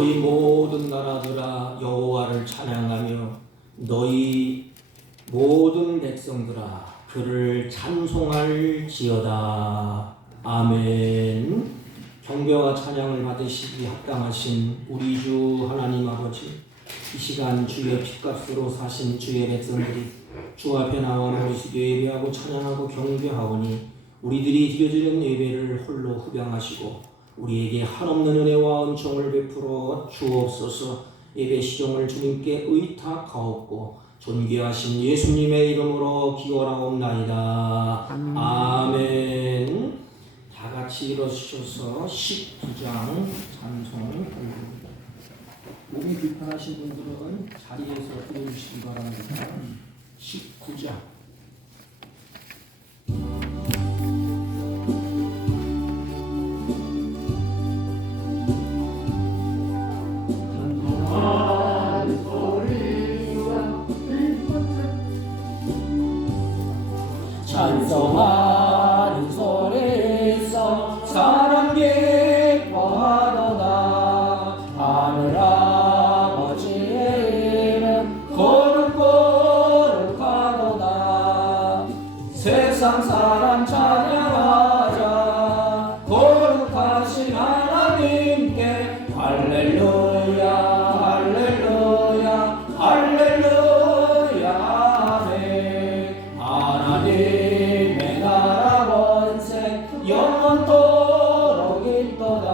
너희 모든 나라들아 여호와를 찬양하며 너희 모든 백성들아 그를 찬송할지어다. 아멘. 경배와 찬양을 받으시기 합당하신 우리 주 하나님 아버지, 이 시간 주의 핏값으로 사신 주의 백성들이 주 앞에 나와 모시게 예배하고 찬양하고 경배하오니 우리들이 드려지는 예배를 홀로 흡양하시고 우리에게 한없는 은혜와 은총을 베풀어 주옵소서. 예배 시종을 주님께 의탁하옵고 존귀하신 예수님의 이름으로 기원하옵나이다. 아멘. 다 같이 일어서셔서 19장 찬송 드립니다. 몸이 불편하신 분들은 자리에서 들어주시기 바랍니다. 19장. 찬송하는 소리에서 사람 기뻐하도다. 하늘 아버지의 이름 거룩거룩하도다. 세상 사람 찬양하자. 거룩하신 하나님께 할렐루야 할렐루야 할렐루야 아멘. 하나님의 나라 권세 영원토록 있도다.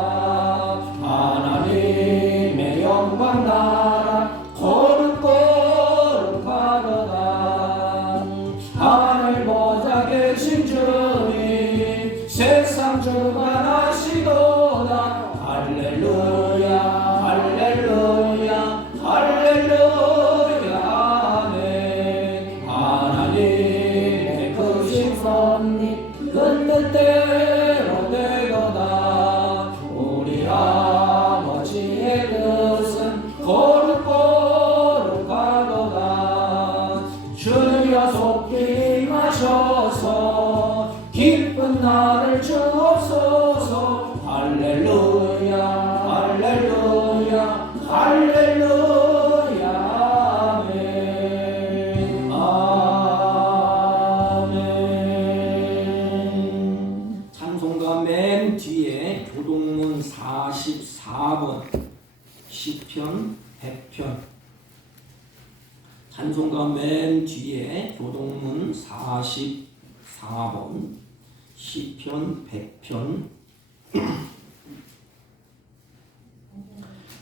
하나님의 영광 나라 거룩거룩하도다. 하늘 보좌 계신 주님 세상 주관하시도다. 할렐루야 할렐루야 할렐루야 아멘. 하나님의 크신 섭리 그 뜻대로 되도다. 우리 아버지의 뜻은 거룩거룩하도다. 주여 속히 임하셔서 기쁜 날을 주옵소서. 할렐루야 할렐루야 할렐루야 아멘. 아멘. 찬송가 맨 뒤에 교동문 44번 시편 100편. 찬송가 맨 뒤에 교동문 44번 시편 100편.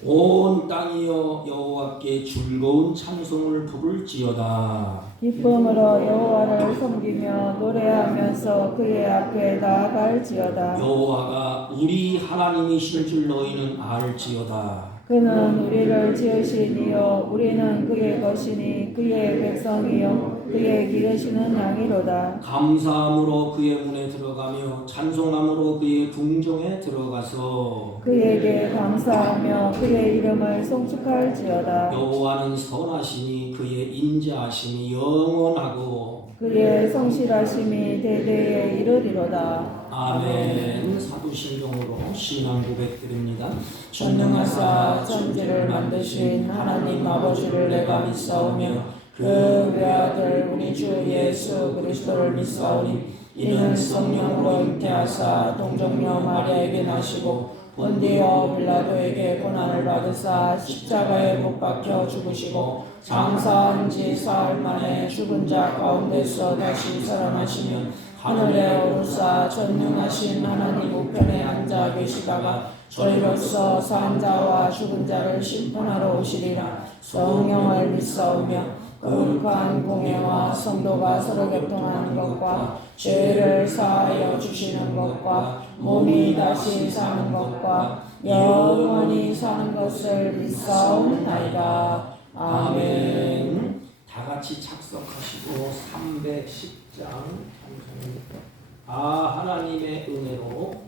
온 땅이여 여호와께 즐거운 찬송을 부를지어다. 기쁨으로 여호와를 섬기며 노래하면서 그의 앞에 나아갈지어다. 여호와가 우리 하나님이실 줄 너희는 알지어다. 그는 우리를 지으신 이요 우리는 그의 것이니 그의 백성이요 그의 기르시는 양이로다. 감사함으로 그의 문에 들어가며 찬송함으로 그의 궁정에 들어가서 그에게 감사하며 그의 이름을 송축할지어다. 여호와는 선하시니 그의 인자하심이 영원하고 그의 성실하심이 대대에 이르리로다. 아멘. 사도신경으로 신앙 고백드립니다. 전능하사 천지를 만드신 하나님 아버지를 내가 믿사오며 그 외아들 우리 주 예수 그리스도를 믿사오니 이는 성령으로 잉태하사 동정녀 마리아에게 나시고 본디오 빌라도에게 고난을 받으사 십자가에 못 박혀 죽으시고 장사한 지 사흘 만에 죽은 자 가운데서 다시 살아나시며 하늘에 오르사 전능하신 하나님 우편에 앉아 계시다가 저희로서 산 자와 죽은 자를 심판하러 오시리라. 성령을 믿사오며 거룩한 공예와 성도가 서로 교통하는 것과 죄를 사하여 주시는 것과 몸이 다시 사는 것과 영원히 사는 것을 믿사옵나이다. 아멘. 다 같이 착석하시고 310장 찬송입니다. 아 하나님의 은혜로.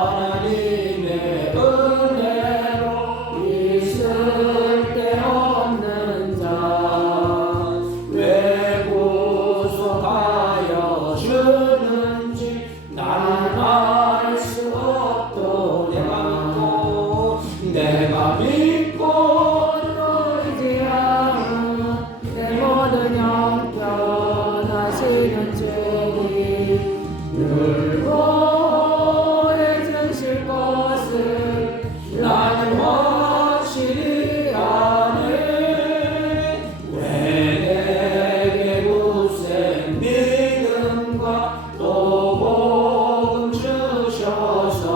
하나님의 은혜로 주님 늘 보호해 주실 것을 나는 확실히 아네. 왜 내게 굳센 믿음과 또 복음 주셔서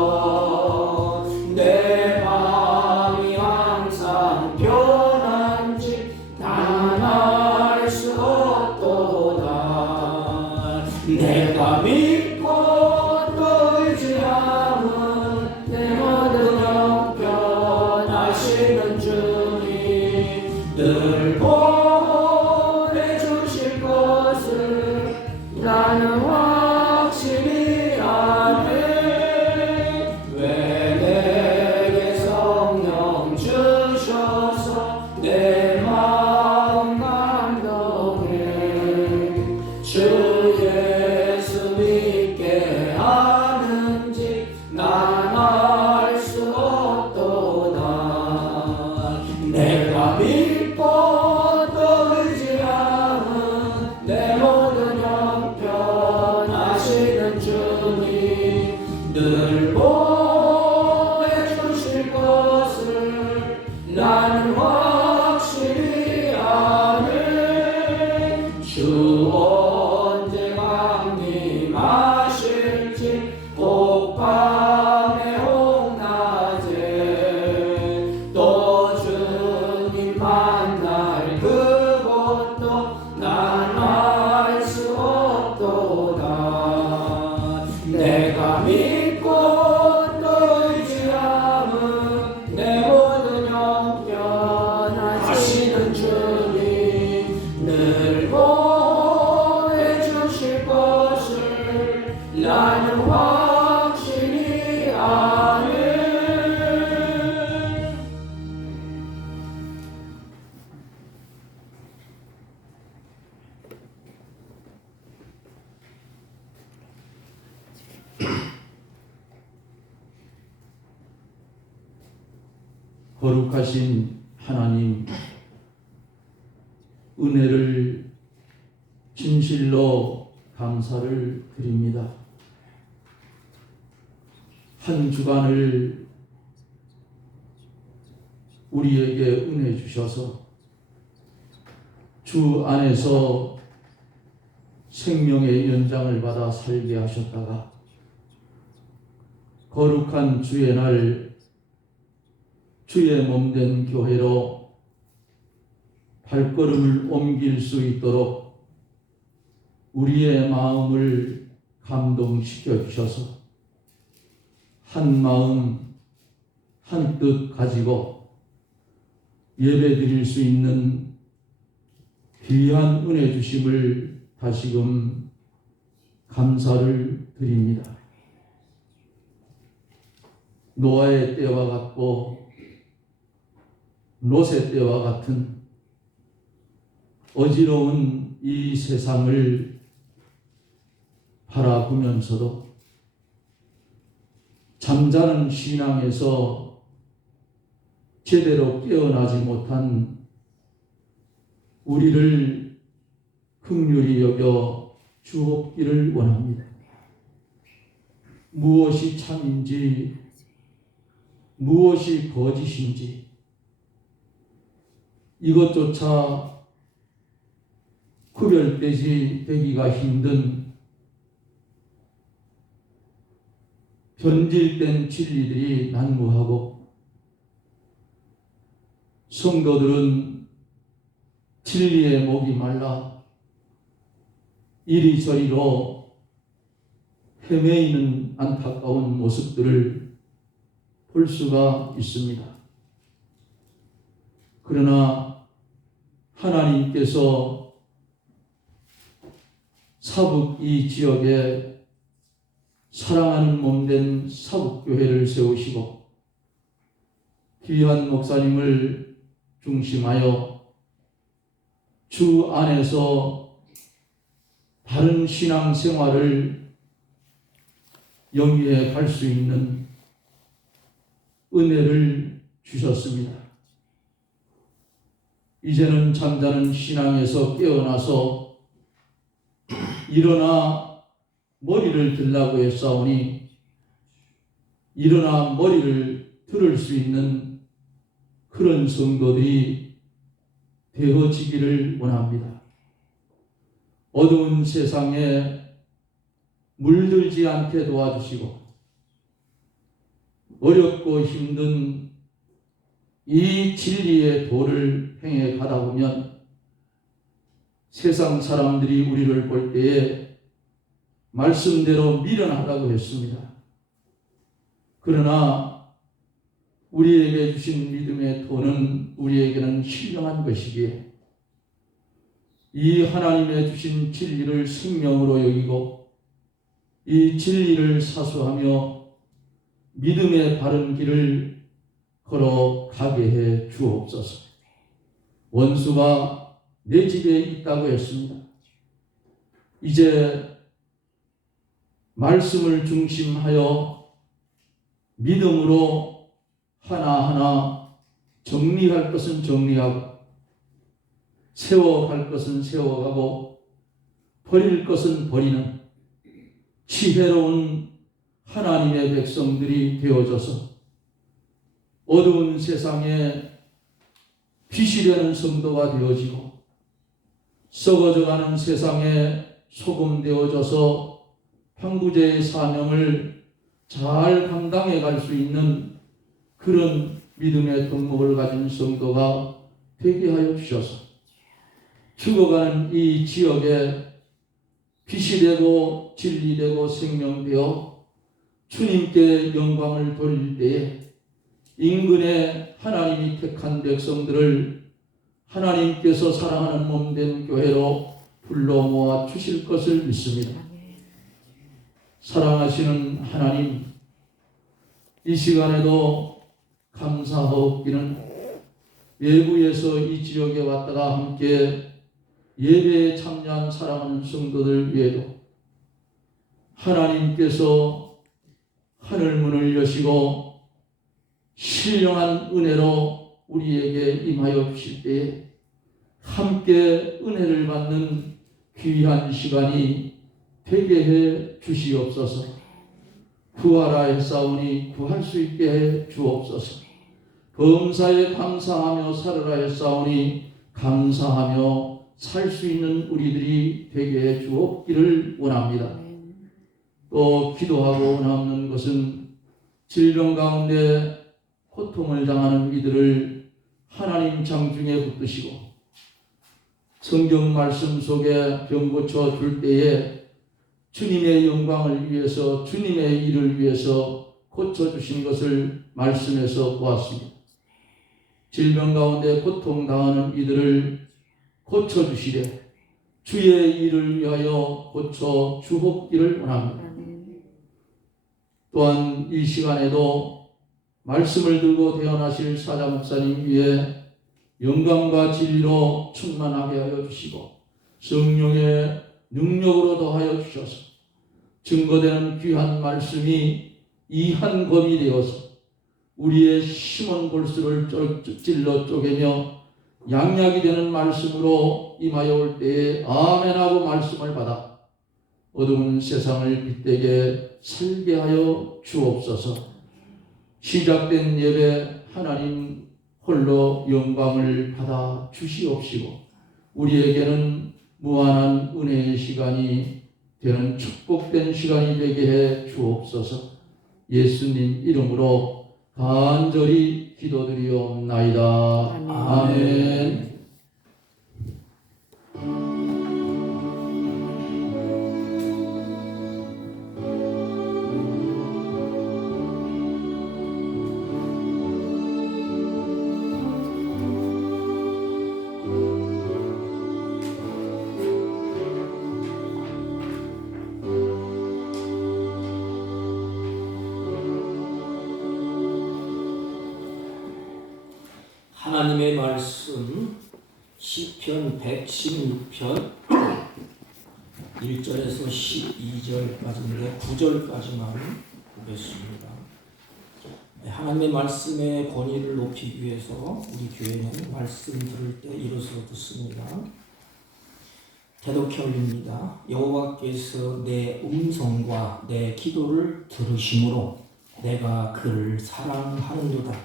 내 마음이 항상 편한지 단 알 수 없도다. 내가 믿고 또 의지함은 내 모든 형편하시는 주님 늘 보호해 주실 것을 나는 확실히 아네. 왜 내게 성령 주셔서 내 마음 감동해 주 예수 믿게 하는지 난 알 수 없도다. 내가 믿고 또 의지함은 내 모든 형편하시는 주님 늘 보호해 주실 것을 나는 확실히 아네. 주 언제 강림하실지 꼭 밤에 홍낮에 또 주님 만날 그것도 난 알 수 없도다. 내가 믿고 또 의지함은 내 모든 형편하시는 주님 늘 보호해 주실 것을 나는 확실히 아네. 거룩하신 하나님, 은혜를 진실로 감사를 드립니다. 한 주간을 우리에게 은혜 주셔서 주 안에서 생명의 연장을 받아 살게 하셨다가 거룩한 주의 날 주의 몸된 교회로 발걸음을 옮길 수 있도록 우리의 마음을 감동시켜 주셔서 한 마음 한 뜻 가지고 예배 드릴 수 있는 귀한 은혜 주심을 다시금 감사를 드립니다. 노아의 때와 같고 롯의 때와 같은 어지러운 이 세상을 바라보면서도 잠자는 신앙에서 제대로 깨어나지 못한 우리를 긍휼히 여겨 주옵기를 원합니다. 무엇이 참인지 무엇이 거짓인지 이것조차 구별되기가 힘든 변질된 진리들이 난무하고 성도들은 진리의 목이 말라 이리저리로 헤매이는 안타까운 모습들을 볼 수가 있습니다. 그러나 하나님께서 사북 이 지역에 사랑하는 몸된 사북교회를 세우시고 귀한 목사님을 중심하여 주 안에서 바른 신앙생활을 영위해 갈 수 있는 은혜를 주셨습니다. 이제는 잠자는 신앙에서 깨어나서 일어나 머리를 들라고 했사오니 일어나 머리를 들을 수 있는 그런 성도들이 되어지기를 원합니다. 어두운 세상에 물들지 않게 도와주시고 어렵고 힘든 이 진리의 도를 행해 가다 보면 세상 사람들이 우리를 볼 때에 말씀대로 미련하다고 했습니다. 그러나 우리에게 주신 믿음의 도는 우리에게는 신령한 것이기에 이 하나님의 주신 진리를 생명으로 여기고 이 진리를 사수하며 믿음의 바른 길을 걸어가게 해 주옵소서. 원수가 내 집에 있다고 했습니다. 이제 말씀을 중심하여 믿음으로 하나하나 정리할 것은 정리하고 세워갈 것은 세워가고 버릴 것은 버리는 지혜로운 하나님의 백성들이 되어져서 어두운 세상에 빛이 되는 성도가 되어지고 썩어져가는 세상에 소금 되어져서 황구제의 사명을 잘 감당해 갈 수 있는 그런 믿음의 덕목을 가진 성도가 되게 하여 주셔서 죽어가는 이 지역에 빛이 되고 진리 되고 생명되어 주님께 영광을 돌릴 때에 인근의 하나님이 택한 백성들을 하나님께서 사랑하는 몸된 교회로 불러 모아 주실 것을 믿습니다. 사랑하시는 하나님, 이 시간에도 감사하옵기는 외부에서 이 지역에 왔다가 함께 예배에 참여한 사랑하는 성도들 외에도 하나님께서 하늘문을 여시고 신령한 은혜로 우리에게 임하여 주실 때에 함께 은혜를 받는 귀한 시간이 되게 해 주시옵소서. 구하라 했사오니 구할 수 있게 해 주옵소서. 범사에 감사하며 살으라 했사오니 감사하며 살 수 있는 우리들이 되게 해 주옵기를 원합니다. 또 기도하고 남는 것은 질병 가운데 고통을 당하는 이들을 하나님 장중에 붙드시고 성경 말씀 속에 병 고쳐 줄 때에 주님의 영광을 위해서 주님의 일을 위해서 고쳐주신 것을 말씀에서 보았습니다. 질병 가운데 고통당하는 이들을 고쳐주시되 주의 일을 위하여 고쳐 주옵기를 원합니다. 또한 이 시간에도 말씀을 들고 태어나실 사자 목사님 위에 영광과 진리로 충만하게 하여 주시고 성령의 능력으로 더하여 주셔서 증거되는 귀한 말씀이 이 한 검이 되어서 우리의 심은 골수를 찔러 쪼개며 양약이 되는 말씀으로 임하여 올 때에 아멘하고 말씀을 받아 어두운 세상을 빛되게 살게 하여 주옵소서. 시작된 예배 하나님 홀로 영광을 받아 주시옵시고 우리에게는 무한한 은혜의 시간이 되는 축복된 시간이 되게 해 주옵소서. 예수님 이름으로 간절히 기도드리옵나이다. 아멘. 하나님의 말씀 시편 116편 1절에서 12절까지인데 9절까지만 보겠습니다. 하나님의 말씀의 권위를 높이기 위해서 우리 교회는 말씀 들을 때 일어서 듣습니다. 대독해 올립니다. 여호와께서 내 음성과 내 기도를 들으심으로 내가 그를 사랑하는도다.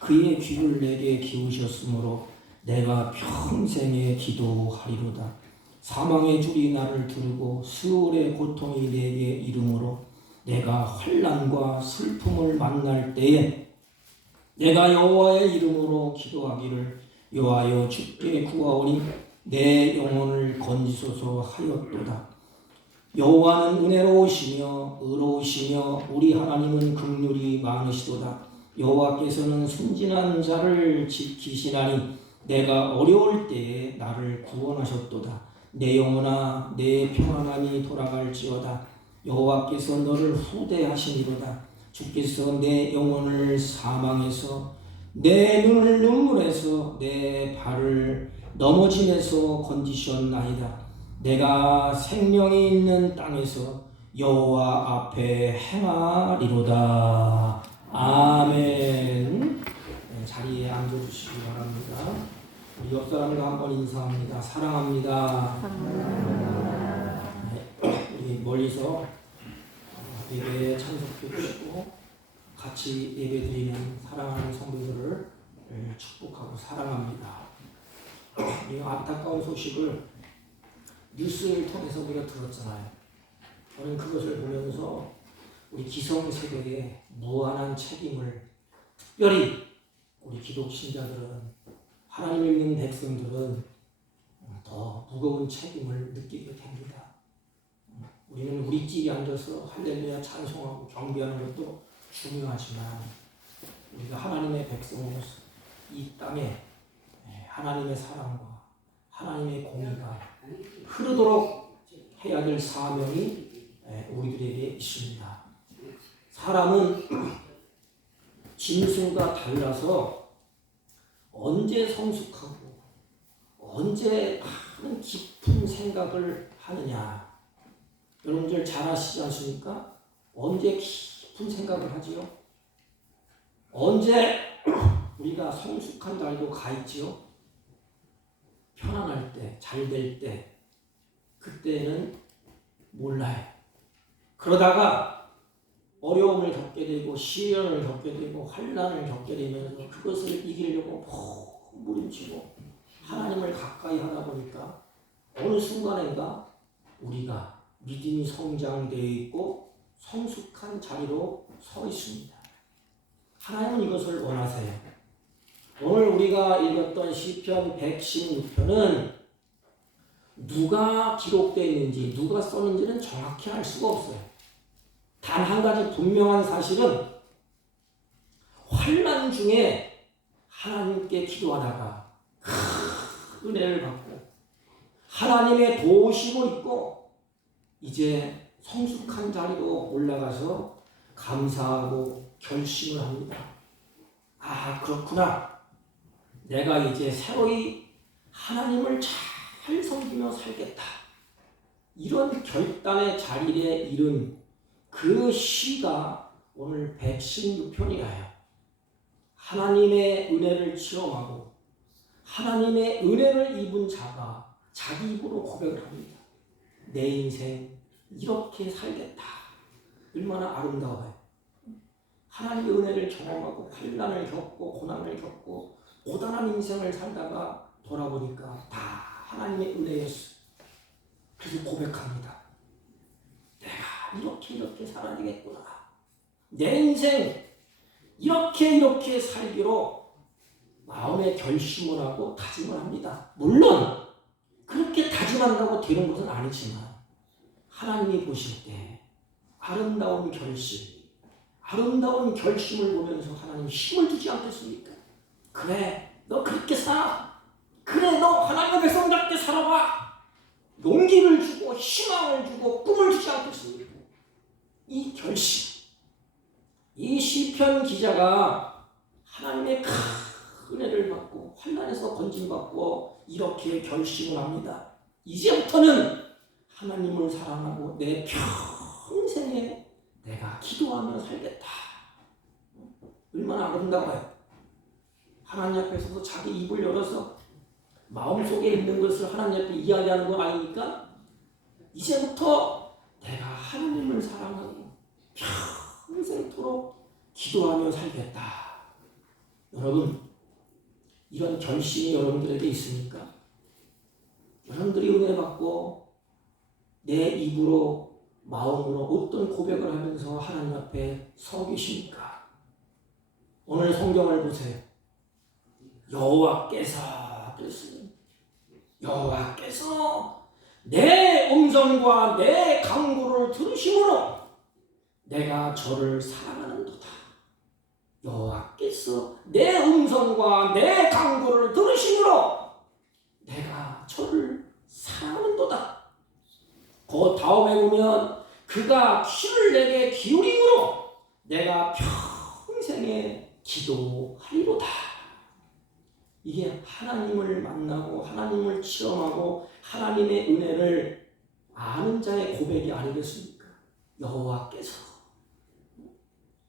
그의 귀를 내게 기우셨으므로 내가 평생에 기도하리로다. 사망의 줄이 나를 두르고 스올의 고통이 내게 이르므로 내가 환난과 슬픔을 만날 때에 내가 여호와의 이름으로 기도하기를 여호와여 주께 구하오니 내 영혼을 건지소서 하였도다. 여호와는 은혜로우시며 의로우시며 우리 하나님은 긍휼이 많으시도다. 여호와께서는 순진한 자를 지키시나니 내가 어려울 때에 나를 구원하셨도다. 내 영혼아 내 평안함이 돌아갈지어다. 여호와께서 너를 후대하시니로다. 주께서 내 영혼을 사망에서 내 눈을 눈물에서 내 발을 넘어짐에서 건지셨나이다. 내가 생명이 있는 땅에서 여호와 앞에 행하리로다. 아멘. 자리에 앉아주시기 바랍니다. 우리 옆 사람과 한번 인사합니다. 사랑합니다. 우리 멀리서 예배에 참석해 주시고 같이 예배드리는 사랑하는 성도들을 축복하고 사랑합니다. 이 안타까운 소식을 뉴스를 통해서 우리가 들었잖아요. 저는 그것을 보면서 우리 기성세대의 무한한 책임을 특별히 우리 기독신자들은 하나님을 믿는 백성들은 더 무거운 책임을 느끼게 됩니다. 우리는 우리끼리 앉아서 할렐루야 찬송하고 경배하는 것도 중요하지만 우리가 하나님의 백성으로서 이 땅에 하나님의 사랑과 하나님의 공의가 흐르도록 해야 될 사명이 우리들에게 있습니다. 사람은 짐승과 달라서 언제 성숙하고 언제 많은 깊은 생각을 하느냐. 여러분들 잘 아시지 않습니까? 언제 깊은 생각을 하지요? 언제 우리가 성숙한 날도 가 있지요? 편안할 때, 잘 될 때, 그때는 몰라요. 그러다가 어려움을 겪게 되고 시련을 겪게 되고 환난을 겪게 되면서 그것을 이기려고 몸부림치고 하나님을 가까이 하다 보니까 어느 순간인가 우리가 믿음이 성장되어 있고 성숙한 자리로 서 있습니다. 하나님은 이것을 원하세요. 오늘 우리가 읽었던 시편 116편은 누가 기록되어 있는지 누가 썼는지는 정확히 알 수가 없어요. 단 한 가지 분명한 사실은 환난 중에 하나님께 기도하다가 은혜를 받고 하나님의 도우심을 입고 이제 성숙한 자리로 올라가서 감사하고 결심을 합니다. 아, 그렇구나. 내가 이제 새로이 하나님을 잘 섬기며 살겠다. 이런 결단의 자리에 이른 그 시가 오늘 116편이라요. 하나님의 은혜를 체험하고 하나님의 은혜를 입은 자가 자기 입으로 고백을 합니다. 내 인생 이렇게 살겠다. 얼마나 아름다워요. 하나님의 은혜를 경험하고 환난을 겪고 고난을 겪고 고단한 인생을 살다가 돌아보니까 다 하나님의 은혜였어. 그래서 고백합니다. 내가 이렇게 살아야 되겠구나. 내 인생 이렇게 살기로 마음의 결심을 하고 다짐을 합니다. 물론 그렇게 다짐한다고 되는 것은 아니지만 하나님이 보실 때 아름다운 결심을 보면서 하나님 힘을 주지 않겠습니까? 그래, 너 그렇게 살아. 그래, 너 하나님의 백성답게 살아봐. 용기를 주고 희망을 주고 꿈을 주지 않겠습니까? 이 결심, 이 시편 기자가 하나님의 큰 은혜를 받고 환난에서 건짐받고 이렇게 결심을 합니다. 이제부터는 하나님을 사랑하고 내 평생에 내가 기도하며 살겠다. 얼마나 아름다워요. 하나님 앞에 서서 자기 입을 열어서 마음속에 있는 것을 하나님 앞에 이야기하는 거 아닙니까? 이제부터 내가 하나님을 사랑하고 평생토록 기도하며 살겠다. 여러분, 이런 결심이 여러분들에게 있습니까? 여러분들이 은혜 받고 내 입으로 마음으로 어떤 고백을 하면서 하나님 앞에 서 계십니까? 오늘 성경을 보세요. 여호와께서 그랬습니다. 여호와께서 내 음성과 내 간구를 들으심으로 내가 저를 사랑하는도다. 여호와께서 내 음성과 내 간구를 들으심으로 내가 저를 사랑하는도다. 그 다음에 보면 그가 귀를 내게 기울이므로 내가 평생에 기도하리로다. 이게 하나님을 만나고 하나님을 체험하고 하나님의 은혜를 아는 자의 고백이 아니겠습니까? 여호와께서,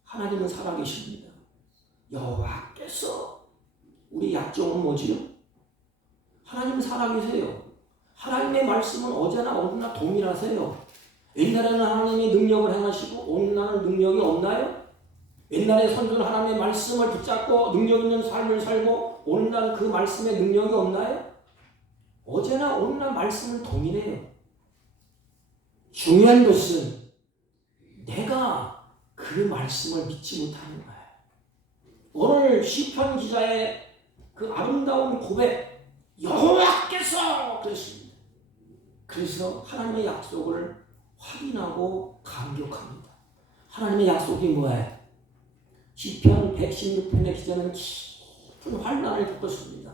하나님은 살아계십니다. 여호와께서, 우리 약종은 뭐지요? 하나님은 살아계세요. 하나님의 말씀은 어제나 오늘나 동일하세요. 옛날에는 하나님이 능력을 행하시고 오늘날은 능력이 없나요? 옛날에 선조는 하나님의 말씀을 붙잡고 능력 있는 삶을 살고 오늘날 그 말씀에 능력이 없나요? 어제나 오늘날 말씀은 동일해요. 중요한 것은 내가 그 말씀을 믿지 못하는 거예요. 오늘 시편 기자의 그 아름다운 고백, 여호와께서 그랬습니다. 그래서 하나님의 약속을 확인하고 감격합니다. 하나님의 약속이 뭐예요? 시편 116편의 기자는 깊은 환난을 겪었습니다.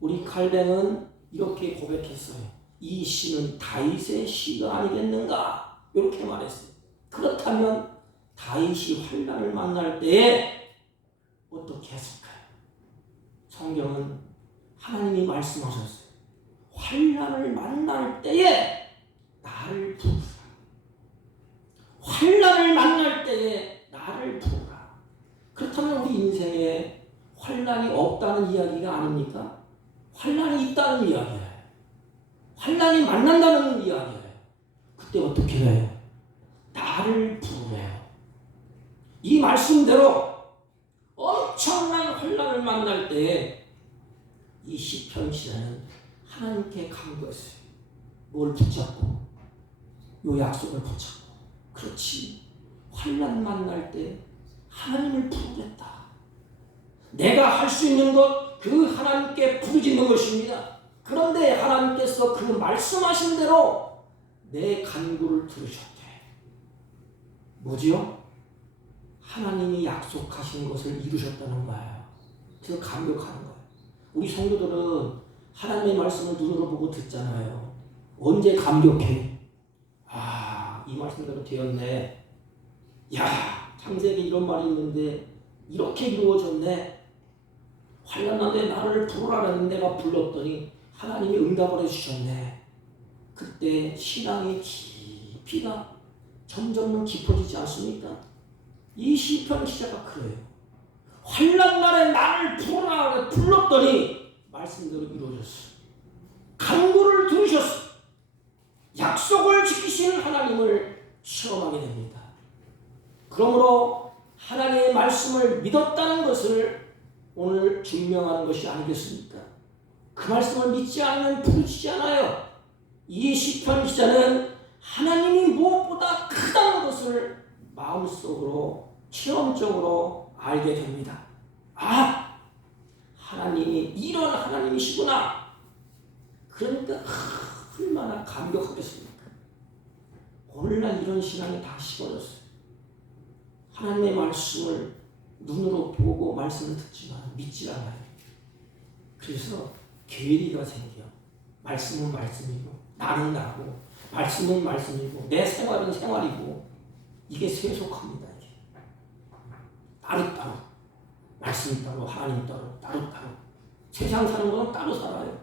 우리 칼뱅은 이렇게 고백했어요. 이 시는 다윗의 시가 아니겠는가? 이렇게 말했어요. 그렇다면 다윗이 환난을 만날 때에 어떻게 했을까요? 성경은 하나님이 말씀하셨어요. 환난을 만날 때에 나를 부르라. 환난을 만날 때에 나를 부르라. 그렇다면 우리 인생에 환난이 없다는 이야기가 아닙니까? 환난이 있다는 이야기예요. 환난이 만난다는 이야기예요. 그때 어떻게 해요? 나를 부르래요. 이 말씀대로 엄청난 환난을 만날 때에 이 시편 기자는 하나님께 간구했어요. 뭘 붙잡고? 요 약속을 붙잡고. 그렇지. 환난 만날 때 하나님을 부르겠다. 내가 할 수 있는 것 그 하나님께 부르짖는 것입니다. 그런데 하나님께서 그 말씀하신 대로 내 간구를 들으셨대. 뭐지요? 하나님이 약속하신 것을 이루셨다는 거예요. 그래서 감격하는 거예요. 우리 성도들은 하나님의 말씀을 눈으로 보고 듣잖아요. 언제 감격해? 아, 이 말씀대로 되었네. 야, 창세기에 이런 말이 있는데 이렇게 이루어졌네. 환난한데 나를 부르라는 내가 불렀더니 하나님이 응답을 해주셨네. 그때 신앙의 깊이가 점점 깊어지지 않습니까? 이 시편 기자가 그래요. 환난 날에 나를 부르라 불렀더니 말씀대로 이루어졌어. 간구를 들으셨어. 약속을 지키시는 하나님을 체험하게 됩니다. 그러므로 하나님의 말씀을 믿었다는 것을 오늘 증명하는 것이 아니겠습니까? 그 말씀을 믿지 않으면 부르짖지 않아요. 이 시편 기자는 하나님이 무엇보다 크다는 것을 마음속으로 체험적으로 알게 됩니다. 아, 하나님이 이런 하나님이시구나. 그러니까 얼마나 감격하겠습니까? 오늘날 이런 신앙이 다 식어졌어요. 하나님의 말씀을 눈으로 보고 말씀을 듣지만 믿지 않아요. 그래서 괴리가 생겨. 말씀은 말씀이고 나는 나고 말씀은 말씀이고 내 생활은 생활이고 이게 세속합니다. 이게. 따로 말씀 따로 하나님 따로 세상 사는 거는 따로 살아요.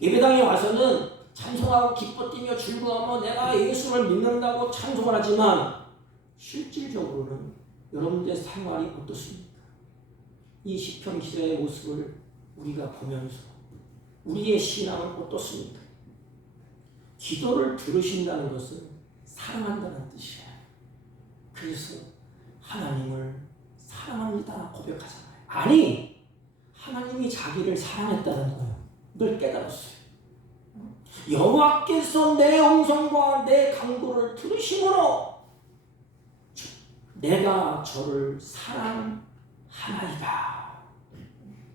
예배당에 와서는 찬송하고 기뻐 뛰며 즐거워하며 내가 예수를 믿는다고 찬송을 하지만 실질적으로는 여러분들의 생활이 어떻습니까? 이 시편 기자의 모습을 우리가 보면서 우리의 신앙은 어떻습니까? 기도를 들으신다는 것은 사랑한다는 뜻이에요. 그래서 하나님을 사랑합니다 고백하잖아요. 아니, 하나님이 자기를 사랑했다는 거예요. 늘 깨달았어요. 여호와께서 내 음성과 내 간구를 들으심으로 내가 저를 사랑하나이다.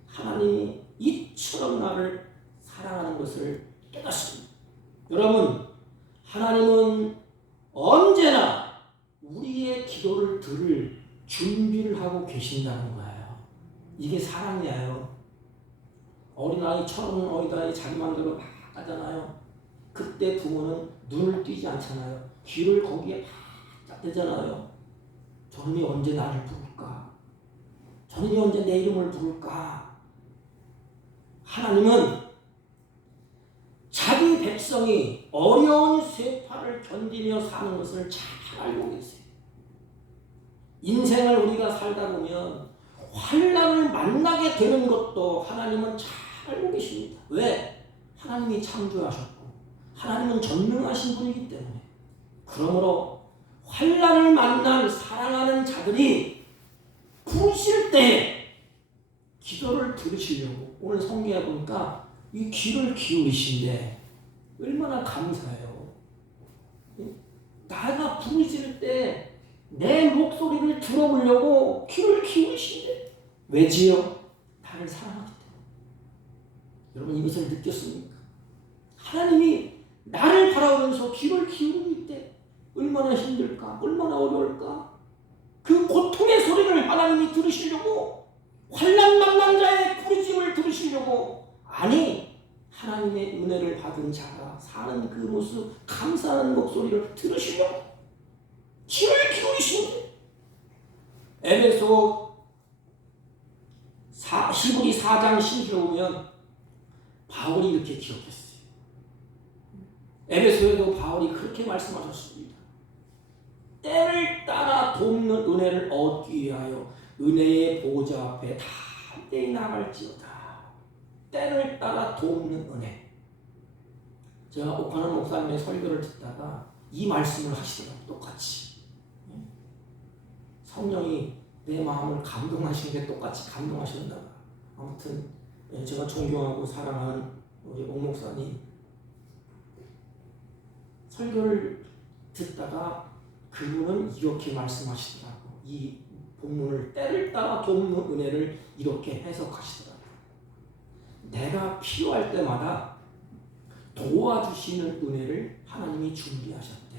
하나님이 이처럼 나를 사랑하는 것을 깨닫습니다. 여러분, 하나님은 언제나 우리의 기도를 들을 준비를 하고 계신다는 거예요. 이게 사랑이에요. 어린아이, 철없는 어린아이 자기 마음대로 막 하잖아요. 그때 부모는 눈을 띄지 않잖아요. 귀를 거기에 딱 대잖아요. 저놈이 언제 나를 부를까? 저놈이 언제 내 이름을 부를까? 하나님은 자기 백성이 어려운 쇠파를 견디며 사는 것을 잘 알고 계세요. 인생을 우리가 살다 보면 환난을 만나게 되는 것도 하나님은 잘 알고 계십니다. 왜? 하나님이 창조하셨고 하나님은 전능하신 분이기 때문에. 그러므로 환난을 만난 사랑하는 자들이 부르실 때 기도를 들으시려고 오늘 성경에 보니까 이 귀를 기울이신데 얼마나 감사해요. 나가 부르실 때 내 목소리를 들어보려고 귀를 기울이신데 왜지요? 나를 사랑하기 때문에. 여러분, 이것을 느꼈습니까? 하나님이 나를 바라보면서 귀를 기울일 때 얼마나 힘들까? 얼마나 어려울까? 그 고통의 소리를 하나님이 들으시려고, 환난 만난 자의 부르심을 들으시려고, 아니, 하나님의 은혜를 받은 자가 사는 그 모습, 감사하는 목소리를 들으시려고 귀를 기울이시는데. 에베소 히브리 4장 10절에 보면 바울이 이렇게 기록했어요. 에베소에도 바울이 그렇게 말씀하셨습니다. 때를 따라 돕는 은혜를 얻기 위하여 은혜의 보좌 앞에 담대히 나갈지어다. 때를 따라 돕는 은혜. 제가 옥하는 목사님의 설교를 듣다가 이 말씀을 하시더라고요. 똑같이. 성령이 내 마음을 감동하시는 게 똑같이 감동하셨나 봐요. 아무튼 제가 존경하고 사랑하는 우리 옥 목사님 설교를 듣다가 그분은 이렇게 말씀하시더라고요. 이 본문을 때를 따라 돕는 은혜를 이렇게 해석하시더라고요. 내가 필요할 때마다 도와주시는 은혜를 하나님이 준비하셨대.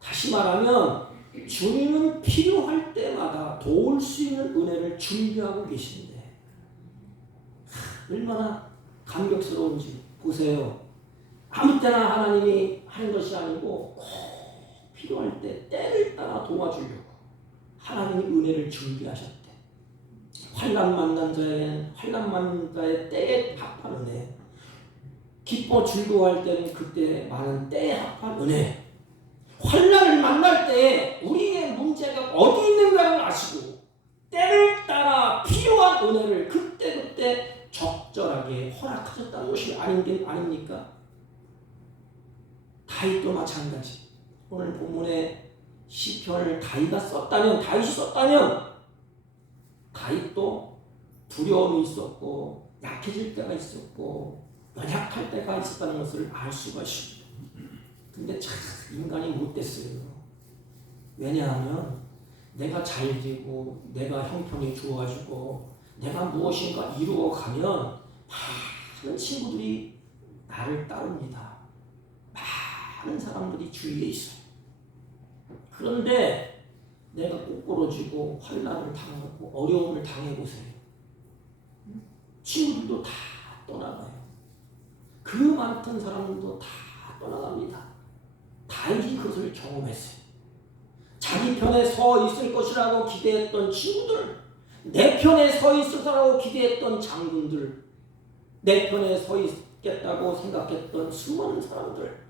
다시 말하면 주님은 필요할 때마다 도울 수 있는 은혜를 준비하고 계신데 얼마나 감격스러운지 보세요. 아무 때나 하나님이 하는 것이 아니고 꼭 필요할 때 때를 따라 도와주려고 하나님이 은혜를 준비하셨대. 환난 만난 자에게는 환난 만난 자의 때에 합한 은혜, 기뻐 즐거워할 때는 그때 많은 때에 합한 은혜. 환난을 만날 때 우리의 문제가 어디 있는가를 아시고 때를 따라 필요한 은혜를 그때그때 적절하게 허락하셨다는 것이 아닙니까? 다윗도 마찬가지. 오늘 본문에 시편을 다윗이 썼다면 다윗도 두려움이 있었고 약해질 때가 있었고 연약할 때가 있었다는 것을 알 수가 있습니다. 근데 참 인간이 못됐어요. 왜냐하면 내가 잘 되고 내가 형편이 좋아지고 내가 무엇인가 이루어가면 많은 친구들이 나를 따릅니다. 많은 사람들이 주위에 있어요. 그런데 내가 꼬꾸러지고 환난을 당하고 어려움을 당해보세요. 친구들도 다 떠나가요. 그 많던 사람들도 다 떠나갑니다. 다윗이 그것을 경험했어요. 자기 편에 서 있을 것이라고 기대했던 친구들, 내 편에 서 있을 거라고 기대했던 장군들, 내 편에 서 있겠다고 생각했던 수많은 사람들,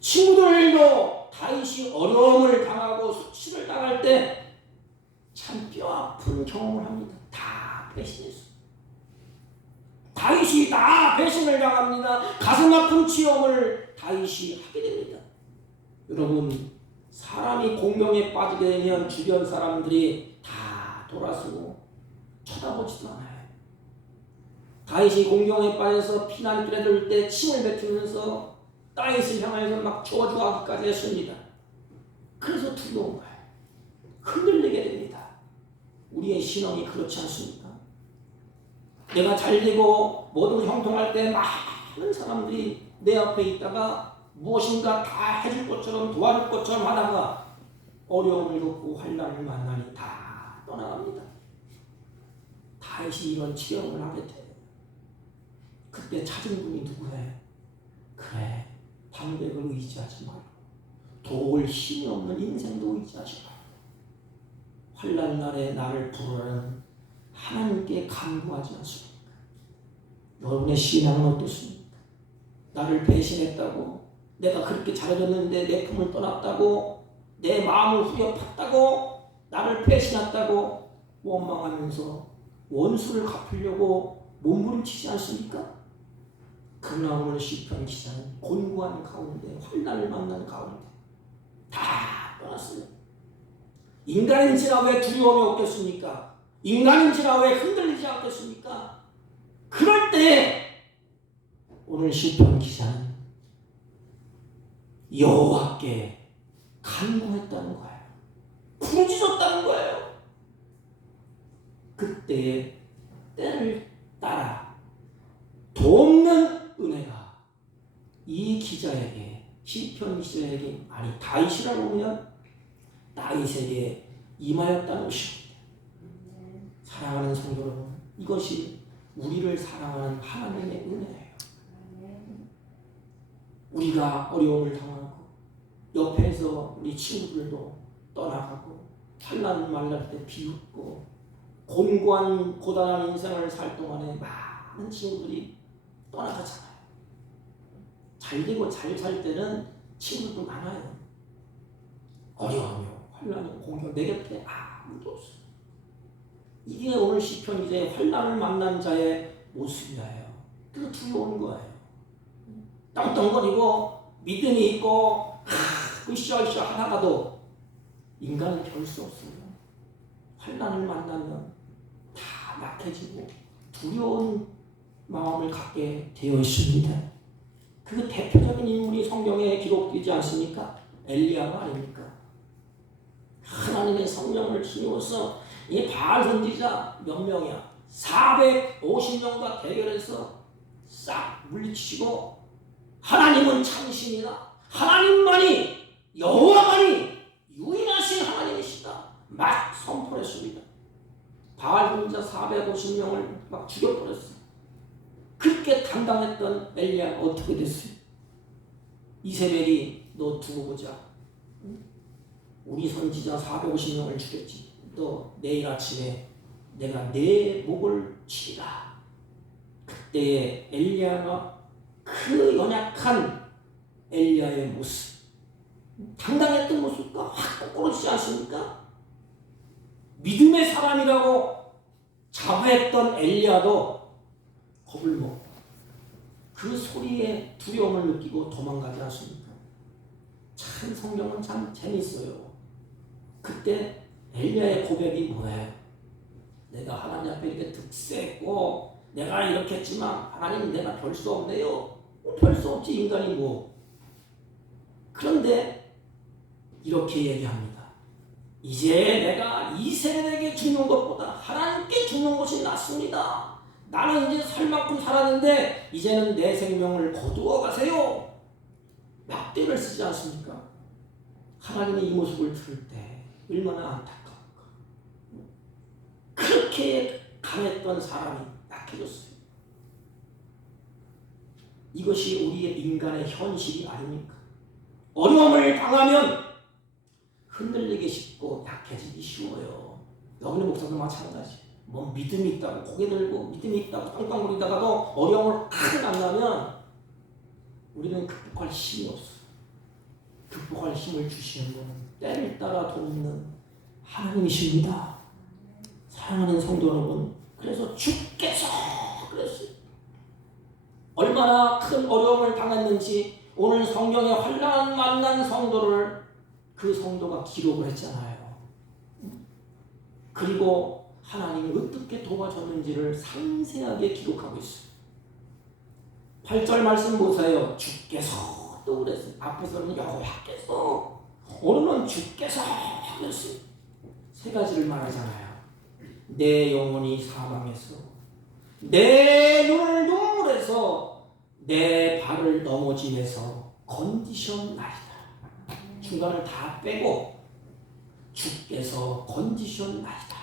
친구들도 다윗이 어려움을 당하고 수치를 당할 때 참 뼈아픈 경험을 합니다. 다 배신했어요. 다윗이 다 배신을 당합니다. 가슴 아픈 체험을 다윗이 하게 됩니다. 여러분, 사람이 공경에 빠지게 되면 주변 사람들이 다 돌아서고 쳐다보지도 않아요. 다윗이 공경에 빠져서 피난길에 들 때 침을 뱉으면서 다윗을 향해서 막 저주하기까지 했습니다. 그래서 두려운 거예요. 흔들리게 됩니다. 우리의 신앙이 그렇지 않습니까? 내가 잘되고 모든 형통할 때 많은 사람들이 내 앞에 있다가 무엇인가 다 해줄 것처럼 도와줄 것처럼 하다가 어려움을 겪고 환난을 만나니 다 떠나갑니다. 다윗이 이런 체험을 하게 돼요. 그때 찾은 분이 누구예요? 그래, 방백을 의지하지 말고 도울 힘이 없는 인생도 의지하지 말고 환난 날에 나를 부르라는 하나님께 간구하지 않습니까? 여러분의 신앙은 어떻습니까? 나를 배신했다고, 내가 그렇게 잘해줬는데 내 품을 떠났다고, 내 마음을 후려 팠다고, 나를 배신했다고 원망하면서 원수를 갚으려고 몸부림치지 않습니까? 그러나 오늘 시편 기자는 곤고한 가운데, 환난을 만난 가운데 다 떠났어요. 인간인지라 왜 두려움이 없겠습니까? 인간인지라 왜 흔들리지 않겠습니까? 그럴 때 오늘 시편 기자는 여호와께 간구했다는 거예요. 부르짖었다는 거예요. 그때의 때를 따라 돕는 은혜가 이 기자에게, 시편 기자에게, 아니 다윗이라고 보면 다윗에게 임하였다는 것입니다. 사랑하는 성도 여러분, 이것이 우리를 사랑하는 하나님의 은혜예요. 우리가 어려움을 당하고 옆에서 우리 친구들도 떠나가고 환난 만날 때 비웃고 곤고한 고단한 인생을 살 동안에 많은 친구들이 떠나가잖아요. 잘되고 잘 살 때는 친구도 많아요. 어려워하며 환난이 공격, 내 곁에 아무도 없어요. 이게 오늘 시편 기자의 환난을 만난 자의 모습이에요. 그래서 두려운 거예요. 땅덩거리고 믿음이 있고 으쌰으쌰 하다가도 인간은 별 수 없어요. 환난을 만나면 다 약해지고 두려운 마음을 갖게 되어 있습니다. 그 대표적인 인물이 성경에 기록되지 않습니까? 엘리야가 아닙니까? 하나님의 성령을 힘입어서 이 바알 선지자 몇 명이야? 450명과 대결해서 싹 물리치고 하나님은 참신이다. 하나님만이, 여호와만이 유일하신 하나님이시다. 막 선포했습니다. 바알 선지자 450명을 막 죽여버렸어요. 그렇게 당당했던 엘리야가 어떻게 됐어요? 이세벨이 너 두고 보자. 우리 선지자 450명을 죽였지. 너 내일 아침에 내가 내 목을 치리라. 그때의 엘리야가 그 연약한 엘리야의 모습, 당당했던 모습과 확 거꾸로지지 않습니까? 믿음의 사람이라고 자부했던 엘리야도 겁을 먹고 그 소리에 두려움을 느끼고 도망가지 않습니까? 참 성경은 참 재밌어요. 그때 엘리야의 고백이 뭐예요? 내가 하나님 앞에 이렇게 득세했고 내가 이렇게 했지만 하나님 내가 별 수 없네요. 별 수 없지 인간이 뭐. 그런데 이렇게 얘기합니다. 이제 내가 이세벨에게 죽는 것보다 하나님께 죽는 것이 낫습니다. 나는 이제 살 만큼 살았는데 이제는 내 생명을 거두어 가세요. 막대를 쓰지 않습니까? 하나님의 이 모습을 들을 때 얼마나 안타까울까. 그렇게 강했던 사람이 약해졌어요. 이것이 우리의 인간의 현실이 아닙니까? 어려움을 당하면 흔들리기 쉽고 약해지기 쉬워요. 여러분의 목사도 마찬가지. 뭐 믿음이 있다고 고개 들고 믿음이 있다고 깡깡거리다가도 어려움을 크게 만나면 우리는 극복할 힘이 없어요. 극복할 힘을 주시는 분은 때를 따라 돕는 하나님이십니다. 사랑하는 성도 여러분, 그래서 주께서 그랬어요. 얼마나 큰 어려움을 당했는지 오늘 성경에 환난 만난 성도를 그 성도가 기록을 했잖아요. 그리고 하나님이 어떻게 도와줬는지를 상세하게 기록하고 있어요. 8절 말씀 보세요. 주께서 또 그랬어요. 앞에서는 여호와께서, 오늘은 주께서 그랬어요. 세 가지를 말하잖아요. 내 영혼이 사망해서, 내 눈을 눈물에서, 내 발을 넘어짐에서 건지셨나이다. 중간을 다 빼고 주께서 건지셨나이다.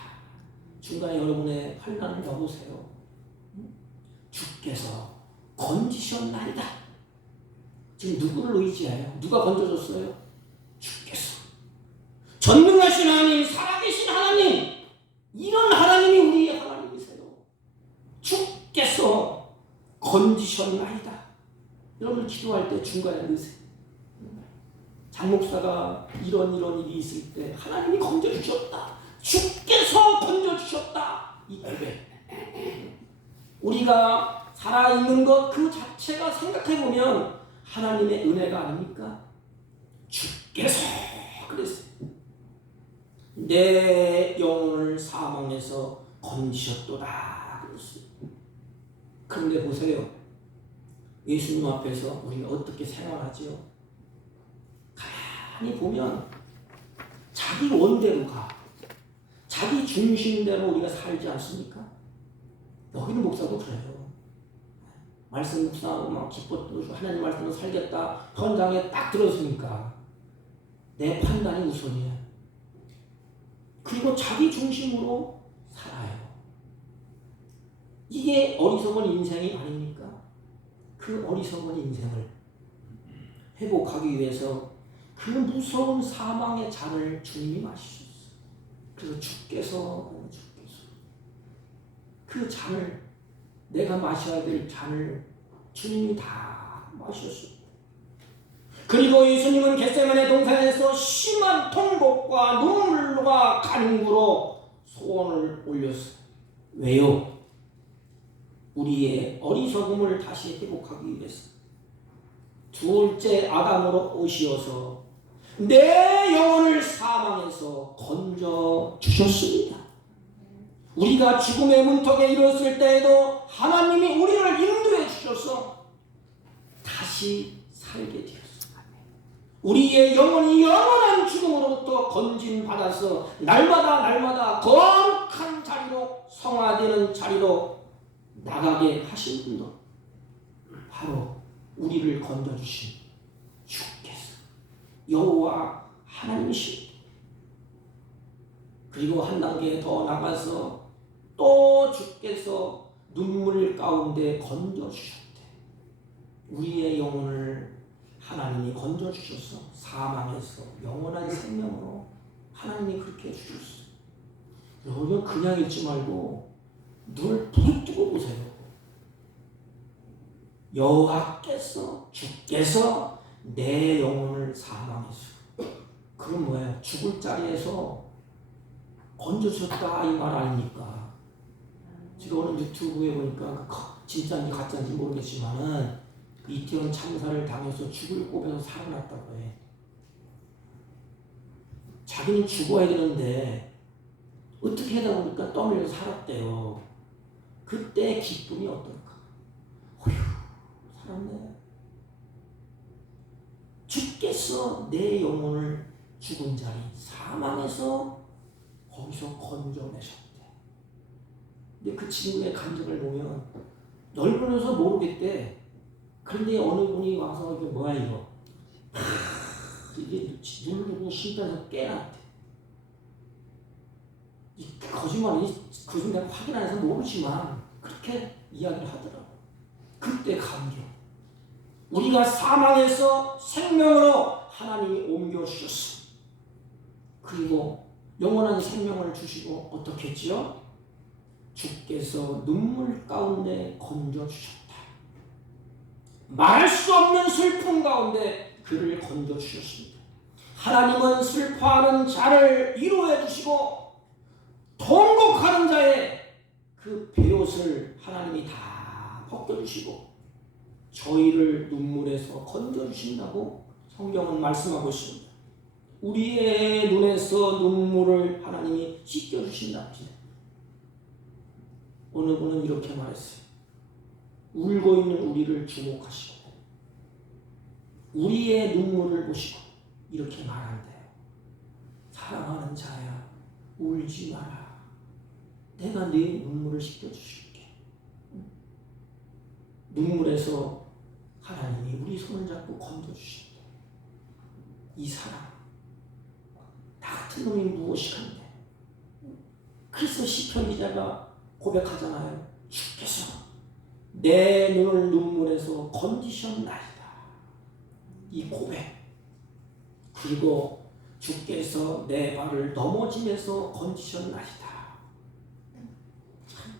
중간에 여러분의 환난을 넣으세요. 주께서 건지셨나이다. 지금 누구를 의지해요? 누가 건져줬어요? 주께서. 전능하신 하나님, 살아계신 하나님, 이런 하나님이 우리의 하나님이세요. 주께서 건지셨나이다. 여러분 기도할 때 중간에 넣으세요. 장목사가 이런 일이 있을 때 하나님이 건져주셨다, 주께서 건져주셨다, 이 고백. 우리가 살아있는 것 그 자체가 생각해보면 하나님의 은혜가 아닙니까? 주께서 그랬어요. 내 영혼을 사망에서 건지셨도다 그랬어요. 그런데 보세요. 예수님 앞에서 우리가 어떻게 생활하지요? 가만히 보면 자기 원대로 가. 자기 중심대로 우리가 살지 않습니까? 여기는 목사도 그래요. 말씀 묵상하고 막 기뻤고 하나님 말씀으로 살겠다. 현장에 딱 들었으니까 내 판단이 우선이에요. 그리고 자기 중심으로 살아요. 이게 어리석은 인생이 아닙니까? 그 어리석은 인생을 회복하기 위해서 그 무서운 사망의 잔을 주님이 마시셨어요. 그래서 주께서 그 잔을, 내가 마셔야 될 잔을 주님이 다 마셨어요. 그리고 예수님은 겟세마네 동산에서 심한 통곡과 눈물과 간구로 소원을 올렸어요. 왜요? 우리의 어리석음을 다시 회복하기 위해서. 둘째 아담으로 오시어서 내 영혼을 사망에서 건져 주셨습니다. 우리가 죽음의 문턱에 이르렀을 때에도 하나님이 우리를 인도해 주셔서 다시 살게 되었습니다. 우리의 영혼이 영원한 죽음으로부터 건짐받아서 날마다 거룩한 자리로, 성화되는 자리로 나가게 하신 분도 바로 우리를 건져주신 주께서 여호와 하나님이십니다. 그리고 한 단계 더 나가서 또 주께서 눈물 가운데 건져주셨대. 우리의 영혼을 하나님이 건져주셔서 사망에서 영원한 생명으로 하나님이 그렇게 해주셨어요. 여러분 그냥 읽지 말고 눈을 부릅 뜨고 보세요. 여호와께서, 주께서 내 영혼을 사망에서, 그건 뭐예요? 죽을 자리에서 건져주셨다 이 말 아닙니까? 제가 오늘 유튜브에 보니까 진짜인지 가짜인지 모르겠지만은 이태원 참사를 당해서 죽을 꼽에서 살아났다고 해. 자기는 죽어야 되는데 어떻게 하다 보니까 떠밀려서 살았대요. 그때 기쁨이 어떨까? 어휴, 살았네. 주께서 내 영혼을 죽은 자리, 사망에서 거기서 건져내셨대. 근데 그 친구의 감정을 보면 넓어져서 모르겠대. 그런데 어느 분이 와서 이게 뭐야 이거? 이게 눈을 심판에서 깨놨대. 이 거짓말이 그것은 내가 확인 안 해서 모르지만 그렇게 이야기를 하더라고. 그때 감격. 우리가 사망에서 생명으로 하나님이 옮겨주셨어. 그리고 영원한 생명을 주시고 어떻게 했지요? 주께서 눈물 가운데 건져주셨다. 말할 수 없는 슬픔 가운데 그를 건져주셨습니다. 하나님은 슬퍼하는 자를 위로해 주시고 통곡하는 자의 그 베옷을 하나님이 다 벗겨주시고 저희를 눈물에서 건져주신다고 성경은 말씀하고 있습니다. 우리의 눈에서 눈물을 하나님이 씻겨주신다. 어느 분은 이렇게 말했어요. 울고 있는 우리를 주목하시고 우리의 눈물을 보시고 이렇게 말한대요. 사랑하는 자야, 울지 마라. 내가 네 눈물을 씻겨주실게. 눈물에서 하나님이 우리 손을 잡고 건져주신대. 이 사랑, 나 같은 놈이 무엇이간데. 그래서 시편 기자가 고백하잖아요. 주께서 내 눈을 눈물에서 건지셨나이다. 이 고백. 그리고 주께서 내 발을 넘어짐에서 건지셨나이다.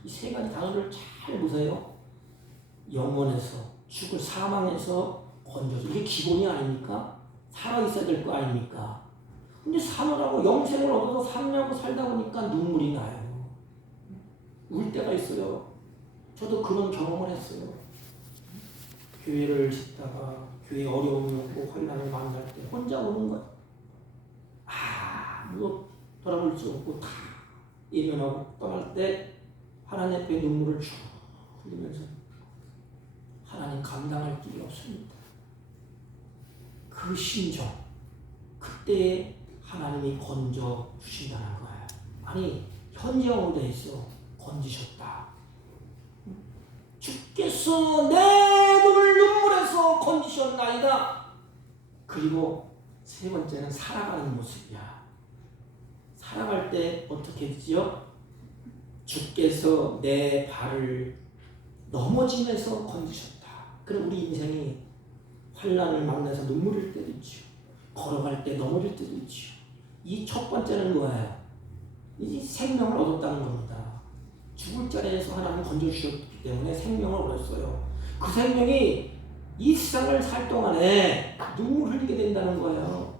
이 세 가지 단어를 잘 보세요. 영원에서, 죽을 사망에서 건져서. 이게 기본이 아닙니까? 살아있어야 될 거 아닙니까? 근데 사느라고 영생을 얻어서 살려고 살다 보니까 눈물이 나요. 울 때가 있어요. 저도 그런 경험을 했어요. 교회를 짓다가 교회 어려움이 오고 환난을 만날 때 혼자 우는 거예요. 아무도 돌아볼 수 없고 다 예면하고 떠날 때 하나님 앞에 눈물을 쭉 흘리면서 하나님 감당할 길이 없습니다. 그 심정, 그때에 하나님이 건져 주신다는 거예요. 아니, 현재형으로 돼 있어. 건지셨다. 주께서 내 눈을 눈물에서 건지셨나이다. 그리고 세 번째는 살아가는 모습이야. 살아갈 때 어떻게 되지요? 주께서 내 발을 넘어짐에서 건지셨다. 그럼 우리 인생이 환난을 만나서 눈물일 때도 있죠. 걸어갈 때 넘어질 때도 있죠. 이 첫 번째는 뭐예요? 이 생명을 얻었다는 겁니다. 죽을 자리에서 하나님 건져주셨기 때문에 생명을 얻었어요. 그 생명이 이 세상을 살 동안에 눈물 흘리게 된다는 거예요.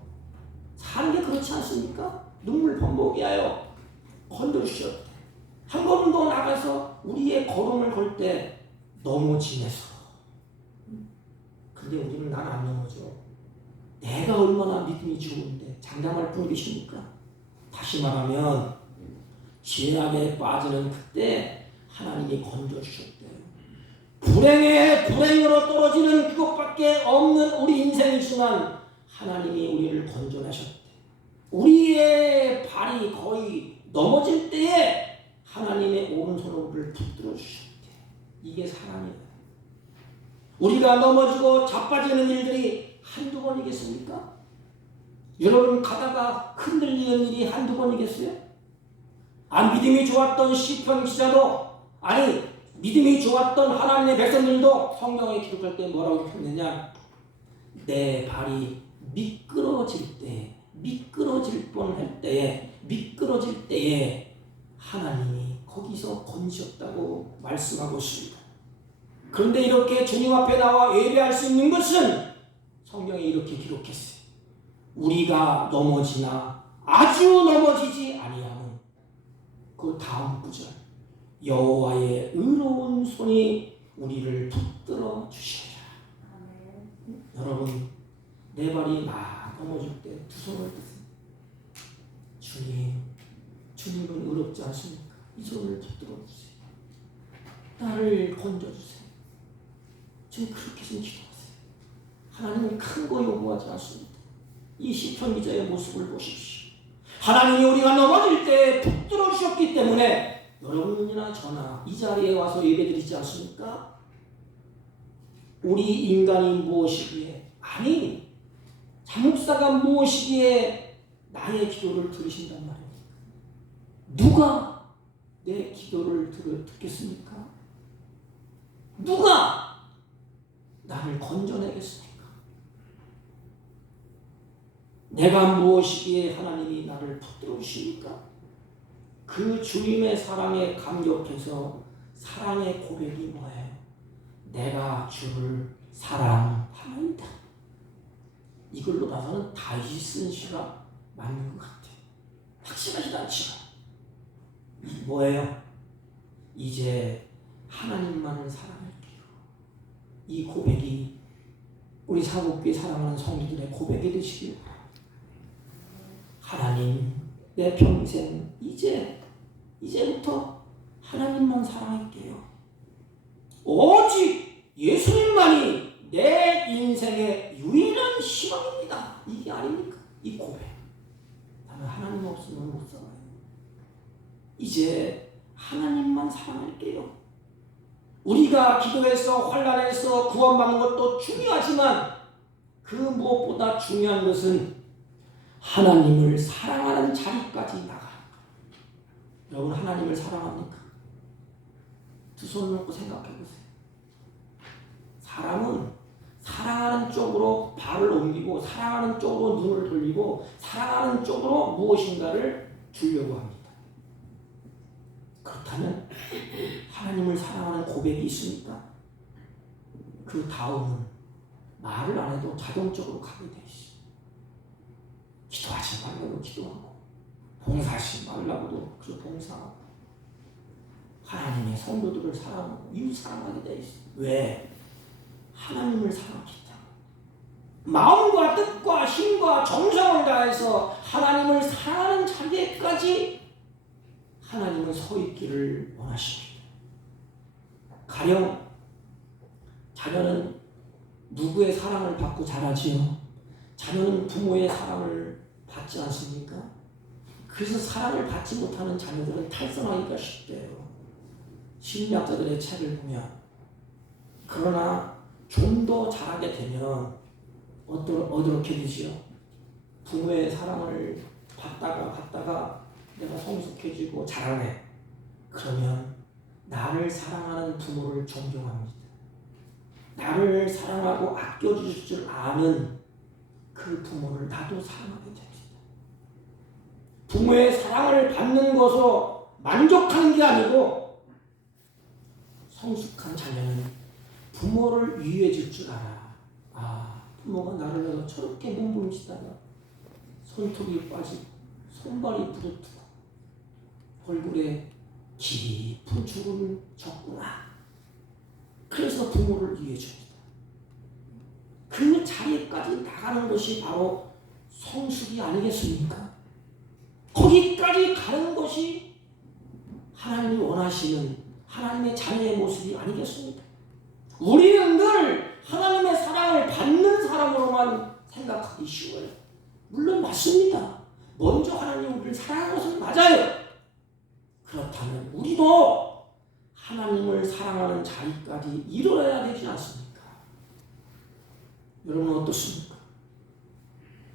사는 게 그렇지 않습니까? 눈물 범벅이에요. 건져주셨대. 한 걸음 더 나가서 우리의 걸음을 걸 때 넘어지면서. 근데 우리는 난 안 넘어져. 내가 얼마나 믿음이 좋은데 장담할 분 계십니까? 다시 말하면 죄악에 빠지는 그때 하나님이 건져주셨대요. 불행에 불행으로 떨어지는 그것밖에 없는 우리 인생이지만 하나님이 우리를 건져내셨대. 우리의 발이 거의 넘어질 때에 하나님의 오른손으로 우리를 붙들어 주셨대. 이게 사랑이에요. 우리가 넘어지고 자빠지는 일들이 한두 번이겠습니까? 여러분 가다가 흔들리는 일이 한두 번이겠어요? 믿음이 좋았던 시편 기자도, 아니 믿음이 좋았던 하나님의 백성들도 성경에 기록할 때 뭐라고 했느냐? 내 발이 미끄러질 때, 미끄러질 뻔할 때에, 미끄러질 때에 하나님이 거기서 건지셨다고 말씀하고 있습니다. 그런데 이렇게 주님 앞에 나와 예배할 수 있는 것은 성경에 이렇게 기록했어요. 우리가 넘어지나 아주 넘어지지 아니하면 그 다음 구절, 여호와의 의로운 손이 우리를 붙들어 주시리라. 여러분, 내 발이 막 넘어질 때 두 손을 드세요. 주님, 주님은 의롭지 않습니까? 이 손을 붙들어 주세요. 나를 건져주세요. 지금 그렇게 좀 기도하세요. 하나님은 큰 거 요구하지 않습니다. 이 시편 기자의 모습을 보십시오. 하나님이 우리가 넘어질 때 붙들어 주셨기 때문에 여러분이나 저나 이 자리에 와서 예배드리지 않습니까? 우리 인간이 무엇이기에, 아니 장목사가 무엇이기에 나의 기도를 들으신단 말입니다. 누가 내 기도를 듣겠습니까? 누가 나를 건져내겠습니까? 내가 무엇이기에 하나님이 나를 붙들어 주십니까? 그 주님의 사랑에 감격해서 사랑의 고백이 뭐예요? 내가 주를 사랑하나이다. 이걸로 나서는 다윗이 쓴 시가 맞는 것 같아요. 확실하지 않지만 뭐예요? 이제 하나님만을 사랑할게요. 이 고백이 우리 사복교회 사랑하는 성도들의 고백이 되시길 바랍니다. 하나님, 내 평생 이제부터 하나님만 사랑할게요. 오직 예수님만이 내 인생의 유일한 희망입니다. 이게 아닙니까? 이 고백. 나는 하나님 없으면 못 살아요. 이제 하나님만 사랑할게요. 우리가 기도해서 환난에서 구원받는 것도 중요하지만 그 무엇보다 중요한 것은 하나님을 사랑하는 자리까지 나가는 것. 여러분, 하나님을 사랑합니까? 두 손 놓고 생각해 보세요. 사람은 사랑하는 쪽으로 발을 옮기고 사랑하는 쪽으로 눈을 돌리고 사랑하는 쪽으로 무엇인가를 주려고 합니다. 그렇다면 하나님을 사랑하는 고백이 있습니까? 그 다음은 말을 안 해도 자동적으로 가게 돼 있어요. 기도하지 말라고 기도하고 봉사하지 말라고도 그 봉사하고 하나님의 성도들을 사랑하고 이웃 사랑하게 돼 있어요. 왜? 하나님을 사랑하기 때문에. 마음과 뜻과 힘과 정성을 다해서 하나님을 사랑하는 자리에까지 하나님은 서 있기를 원하십니다. 가령 자녀는 누구의 사랑을 받고 자라지요? 자녀는 부모의 사랑을 받지 않습니까? 그래서 사랑을 받지 못하는 자녀들은 탈선하기가 쉽대요. 심리학자들의 책을 보면. 그러나 좀 더 자라게 되면 어떻게 되지요? 부모의 사랑을 받다가 내가 성숙해지고 자라네. 그러면 나를 사랑하는 부모를 존경합니다. 나를 사랑하고 아껴줄 줄 아는 그 부모를 나도 사랑하게 됩니다. 부모의 사랑을 받는 것으로 만족하는 게 아니고 성숙한 자녀는 부모를 위해 줄 줄 알아. 부모가 나를 위해서 저렇게 몸부림치다가 손톱이 빠지고 손발이 부르트고 얼굴에 깊은 주름을 졌구나. 그래서 부모를 위해 줍니다. 그 자리까지 나가는 것이 바로 성숙이 아니겠습니까? 거기까지 가는 것이 하나님이 원하시는 하나님의 자녀의 모습이 아니겠습니까? 우리는 늘 하나님의 사랑을 받는 사람으로만 생각하기 쉬워요. 물론 맞습니다. 먼저 하나님 우리를 사랑하는 것은 맞아요. 그렇다면 우리도 하나님을 사랑하는 자리까지 이뤄야 되지 않습니까? 여러분 어떻습니까?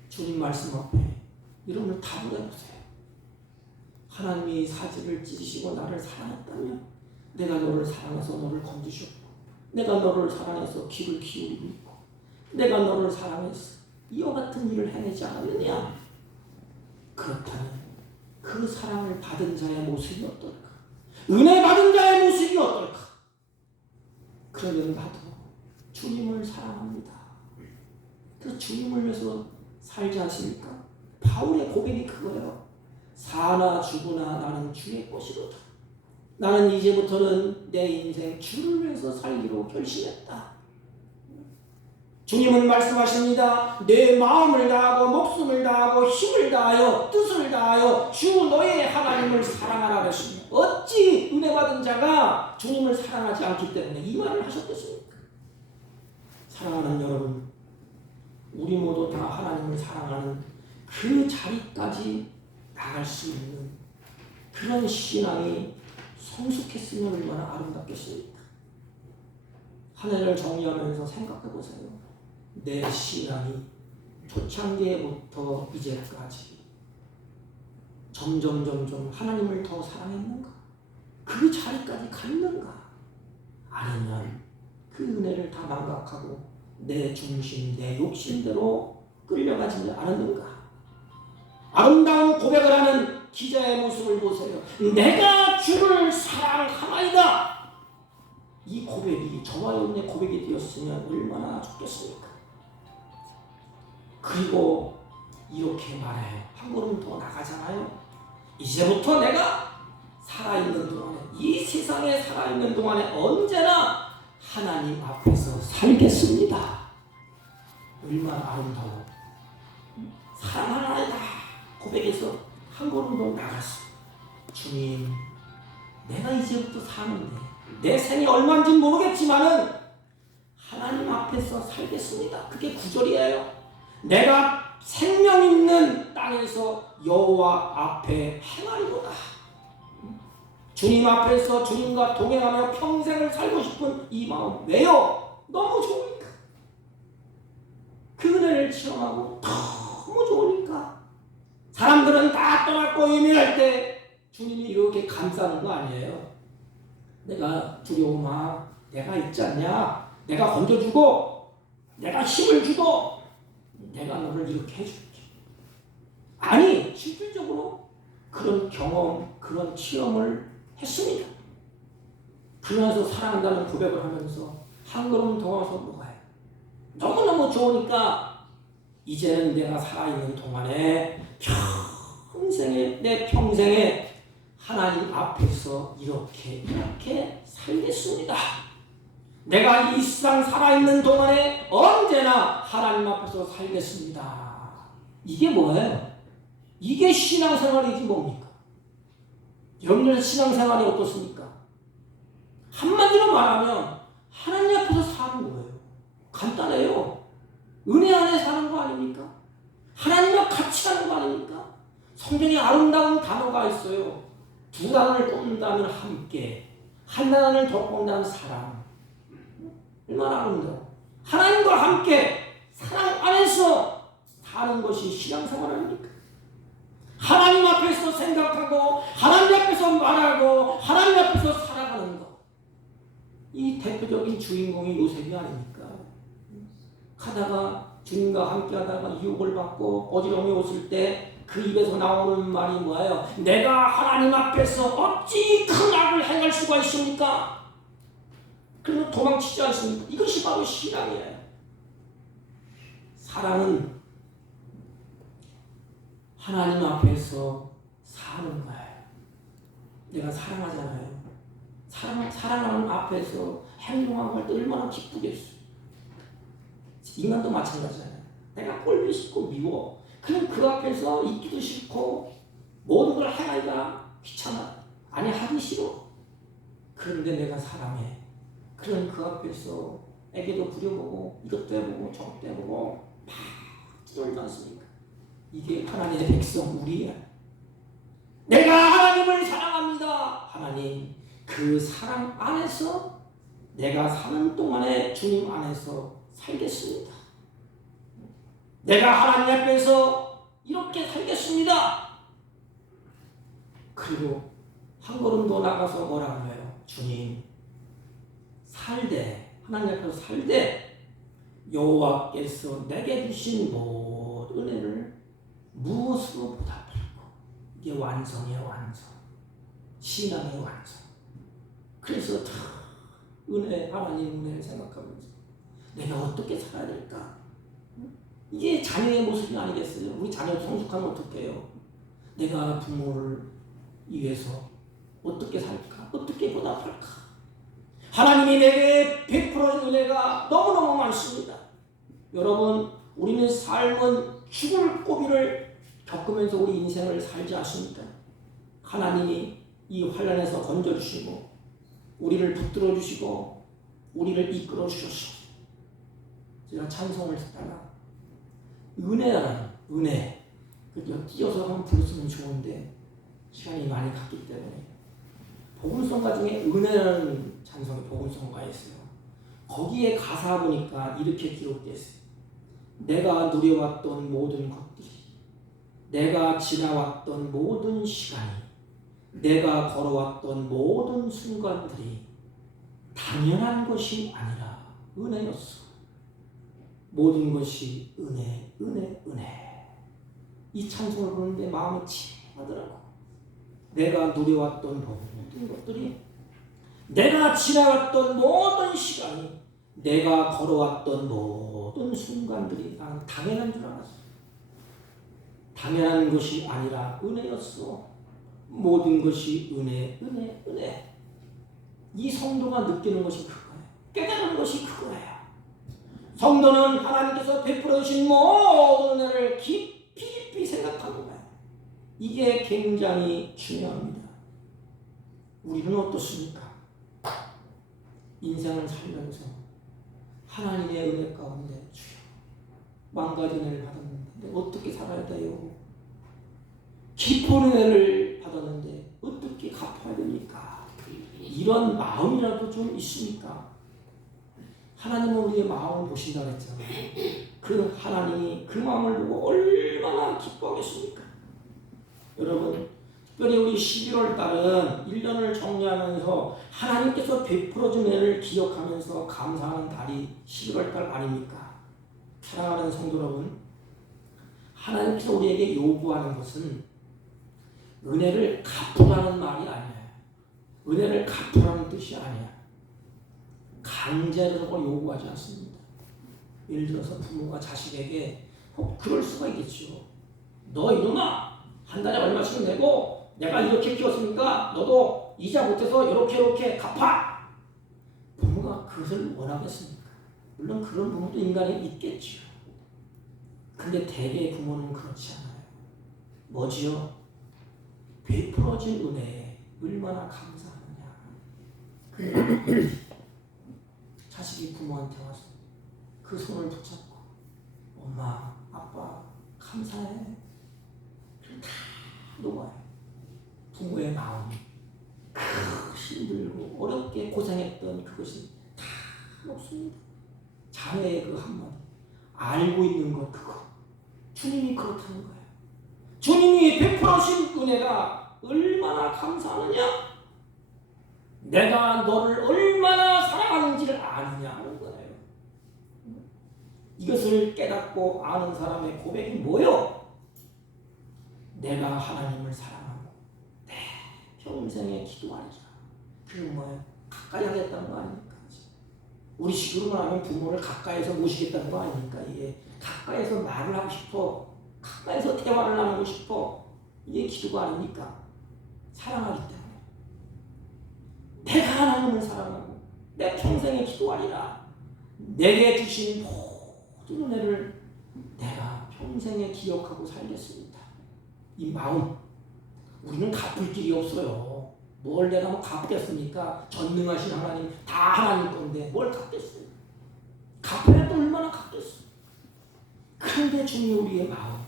주님 말씀 앞에 여러분을 답을해보세요. 하나님이 사지를 찢으시고 나를 사랑했다면 내가 너를 사랑해서 너를 건드셨고 내가 너를 사랑해서 귀를 기울이고 있고 내가 너를 사랑해서 이와 같은 일을 해내지 않았느냐? 그렇다면 그 사랑을 받은 자의 모습이 어떨까? 은혜 받은 자의 모습이 어떨까? 그러면 나도 주님을 사랑합니다. 그래서 주님을 위해서 살지 않습니까? 바울의 고백이 그거예요. 사나 죽으나 나는 주의 것이로다. 나는 이제부터는 내 인생 주를 위해서 살기로 결심했다. 주님은 말씀하십니다. 내 마음을 다하고 목숨을 다하고 힘을 다하여 뜻을 다하여 주 너의 하나님을 사랑하라 그랬습니다. 어찌 은혜 받은 자가 주님을 사랑하지 않기 때문에 이 말을 하셨겠습니까? 사랑하는 여러분, 우리 모두 다 하나님을 사랑하는 그 자리까지 나갈 수 있는 그런 신앙이 성숙했으면 얼마나 아름답겠습니까? 한 해를 정리하면서 생각해 보세요. 내 신앙이 초창기에부터 이제까지 점점 하나님을 더 사랑했는가? 그 자리까지 갔는가? 아니면 그 은혜를 다 망각하고 내 중심, 내 욕심대로 끌려가지 않았는가? 아름다운 고백을 하는 기자의 모습을 보세요. 내가 주를 사랑하나이다. 이 고백이 저와 여러분의 고백이 되었으면 얼마나 좋겠습니까? 그리고 이렇게 말해요. 한 걸음 더 나가잖아요. 이제부터 내가 살아있는 동안에, 이 세상에 살아있는 동안에 언제나 하나님 앞에서 살겠습니다. 얼마나 아름다워. 사랑하나이다 고백해서 한 걸음 더 나갔어. 주님, 내가 이제부터 사는데 내 생이 얼마인지 모르겠지만은 하나님 앞에서 살겠습니다. 그게 구절이에요. 내가 생명 있는 땅에서 여호와 앞에 행하리로다. 주님 앞에서 주님과 동행하며 평생을 살고 싶은 이 마음. 왜요? 너무 좋으니까. 그 은혜를 체험하고 너무 좋으니까. 사람들은 다 떠났고 예민할 때 주님이 이렇게 감싸는 거 아니에요. 내가 두려움아, 내가 있지 않냐? 내가 건져주고, 내가 힘을 주고, 내가 너를 이렇게 해줄게. 아니, 실질적으로 그런 경험, 그런 체험을 했습니다. 그러면서 사랑한다는 고백을 하면서 한 걸음 더 와서 뭐가요? 너무너무 좋으니까 이제는 내가 살아있는 동안에 내 평생에 하나님 앞에서 이렇게 살겠습니다. 내가 이 세상 살아있는 동안에 언제나 하나님 앞에서 살겠습니다. 이게 뭐예요? 이게 신앙생활이지 뭡니까? 여러분들 신앙생활이 어떻습니까? 한마디로 말하면 하나님 앞에서 사는 거예요. 간단해요. 은혜 안에 사는 거 아닙니까? 하나님과 같이 하는 거 아닙니까? 성경에 아름다운 단어가 있어요. 두 단어를 꼽는다면 함께, 한 단어를 더 꼽는다면 사랑. 얼마나 아름다워. 하나님과 함께 사랑 안에서 사는 것이 신앙생활 아닙니까? 하나님 앞에서 생각하고 하나님 앞에서 말하고 하나님 앞에서 살아가는 것. 이 대표적인 주인공이 요셉이 아닙니까? 하다가 주님과 함께 하다가 유혹을 받고 어지러움이 왔을 때 그 입에서 나오는 말이 뭐예요? 내가 하나님 앞에서 어찌 큰 악을 행할 수가 있습니까? 그래서 도망치지 않습니까? 이것이 바로 신앙이에요. 사랑은 하나님 앞에서 사는 거예요. 내가 사랑하잖아요. 사랑하는 앞에서 행동하고 할 때 얼마나 기쁘겠어요. 인간도 마찬가지잖아요. 내가 꼴보기 싫고 미워. 그럼 그 앞에서 있기도 싫고 모든 걸 행하기가 귀찮아. 아니 하기 싫어. 그런데 내가 사랑해. 그럼 그 앞에서 애기도 부려보고 이것도 해보고 저것도 해보고 막 쫄지 않습니까? 이게 하나님의 백성 우리야. 내가 하나님을 사랑합니다. 하나님 그 사랑 안에서 내가 사는 동안에 주님 안에서 살겠습니다. 내가 하나님 앞에서 이렇게 살겠습니다. 그리고 한 걸음 더 나가서 뭐라고 해요? 주님 살되 하나님 앞에서 살되 여호와께서 내게 주신 모든 은혜를 무엇으로 보답할까? 이게 완성이에요. 완성. 신앙의 완성. 그래서 다 은혜, 하나님 은혜를 생각하면서 내가 어떻게 살아야 될까? 이게 자녀의 모습이 아니겠어요? 우리 자녀 성숙하면 어떻게 해요? 내가 부모를 위해서 어떻게 살까? 어떻게 보답할까? 하나님이 내게 베풀어준 은혜가 너무너무 많습니다. 여러분, 우리는 삶은 죽을 고비를 겪으면서 우리 인생을 살지 않습니까? 하나님이 이 환난에서 건져주시고 우리를 붙들어 주시고 우리를 이끌어 주셨어. 제가 찬송을 듣다가 은혜라는 은혜 그냥 띄어서 한번 부르시면 좋은데 시간이 많이 갔기 때문에 복음성가 중에 은혜라는 찬송이 복음성가에 있어요. 거기에 가사 보니까 이렇게 기록되어 있어요. 내가 누려왔던 모든 것들이, 내가 지나왔던 모든 시간이, 내가 걸어왔던 모든 순간들이 당연한 것이 아니라 은혜였어. 모든 것이 은혜, 은혜, 은혜. 이 찬송을 부르는데 마음이 찡하더라고. 내가 누려왔던 모든 것들이, 내가 지나갔던 모든 시간이, 내가 걸어왔던 모든 순간들이 나는 당연한 줄 알았어. 당연한 것이 아니라 은혜였어. 모든 것이 은혜, 은혜, 은혜. 이 성도가 느끼는 것이 그거예요. 깨달은 것이 그거예요. 성도는 하나님께서 베풀어 주신 모든 은혜를 깊이 생각하는 거예요. 이게 굉장히 중요합니다. 우리는 어떻습니까? 인생을 살면서 하나님의 은혜 가운데 주여 만가지 은혜를 받았는데 어떻게 살아야 돼요? 깊은 은혜를 받았는데 어떻게 갚아야 됩니까? 이런 마음이라도 좀 있습니까? 하나님은 우리의 마음을 보신다 그랬잖아요. 그 하나님이 그 마음을 보고 얼마나 기뻐하겠습니까? 여러분, 특별히 우리 11월 달은 1년을 정리하면서 하나님께서 베풀어준 은혜를 기억하면서 감사하는 달이 11월 달 아닙니까? 사랑하는 성도 여러분, 하나님께서 우리에게 요구하는 것은 은혜를 갚으라는 말이 아니에요. 은혜를 갚으라는 뜻이 아니야. 강제로 그걸 요구하지 않습니다. 예를 들어서 부모가 자식에게 그럴 수가 있겠죠. 너 이놈아 한 달에 얼마씩 내고 내가 이렇게 키웠으니까 너도 이자 못해서 이렇게 갚아. 부모가 그것을 원하겠습니까? 물론 그런 부모도 인간에 있겠죠. 근데 대개의 부모는 그렇지 않아요. 뭐지요? 베풀어진 은혜에 얼마나 감사하느냐. 자식이 부모한테 와서 그 손을 붙잡고 엄마, 아빠 감사해. 다 녹아요. 부모의 마음이 힘들고 어렵게 고생했던 그것이 다 녹습니다. 자녀의 그 한마디 알고 있는 것 그거 주님이 그렇다는 거예요. 주님이 베풀어주신 은혜가 얼마나 감사하느냐? 내가 너를 얼마나 사랑하는지를 아느냐 하는 거예요. 이것을 깨닫고 아는 사람의 고백이 뭐요? 내가 하나님을 사랑하고 내 평생에 기도하리라. 그게 뭐예요? 가까이 하겠다는 거 아닙니까? 우리 식으로 말하면 부모를 가까이서 모시겠다는 거 아닙니까? 이게 가까이서 말을 하고 싶어, 가까이서 대화를 나누고 싶어. 이게 기도가 아닙니까? 사랑하기 때문에. 내가 하나님을 사랑하고 내 평생에 기도하리라. 내게 주신 모든 은혜를 내가 평생에 기억하고 살겠습니다. 이 마음, 우리는 갚을 길이 없어요. 뭘 내가 뭐 갚겠습니까? 전능하신 하나님, 다 하나님 건데 뭘 갚겠어요? 갚아야 또 얼마나 갚겠어요? 그런데 주님이 우리의 마음,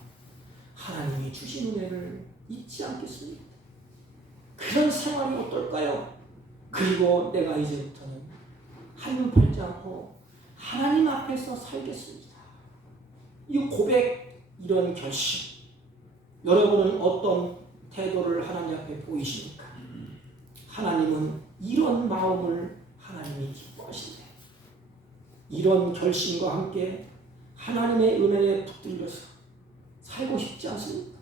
하나님이 주신 은혜를 잊지 않겠습니다. 그런 생활이 어떨까요? 그리고 내가 이제부터는 한눈 팔지 않고 하나님 앞에서 살겠습니다. 이 고백, 이런 결심, 여러분은 어떤 태도를 하나님 앞에 보이십니까? 하나님은 이런 마음을 하나님이 기뻐하시네. 이런 결심과 함께 하나님의 은혜에 붙들려서 살고 싶지 않습니까?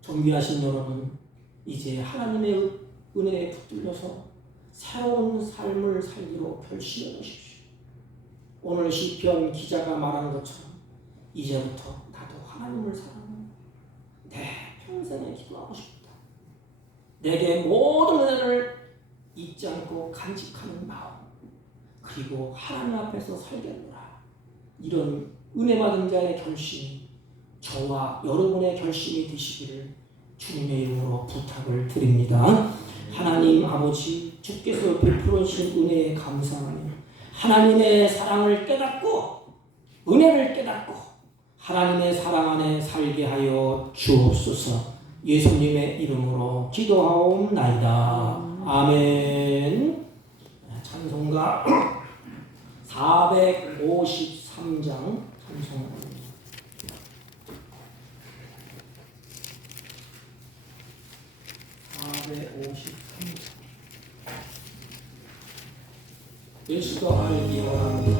존귀하신 여러분, 이제 하나님의 은혜에 붙들려서 새로운 삶을 살기로 결심해 보십시오. 오늘 시편 기자가 말한 것처럼 이제부터 나도 하나님을 사랑하고 내 평생에 기도하고 싶다. 내게 모든 은혜를 잊지 않고 간직하는 마음, 그리고 하나님 앞에서 살겠노라. 이런 은혜 받은 자의 결심이 저와 여러분의 결심이 되시기를 주님의 이름으로 부탁을 드립니다. 하나님 아버지, 주께서 베풀어 주신 은혜에 감사하며 하나님의 사랑을 깨닫고 은혜를 깨닫고 하나님의 사랑 안에 살게 하여 주옵소서. 예수님의 이름으로 기도하옵나이다. 아멘. 찬송가 453장 찬송가. 예수가 알기 원합니다.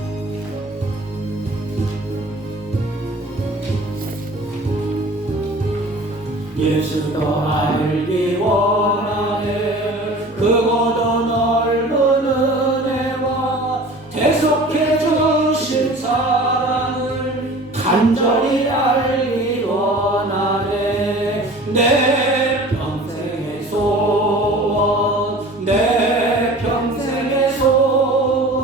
예수가 알기 원하네. 그보다 넓은 은혜와 대속해 주신 사랑을 간절히 알기 원하네. 내 평생의 소원, 내 평생의 소원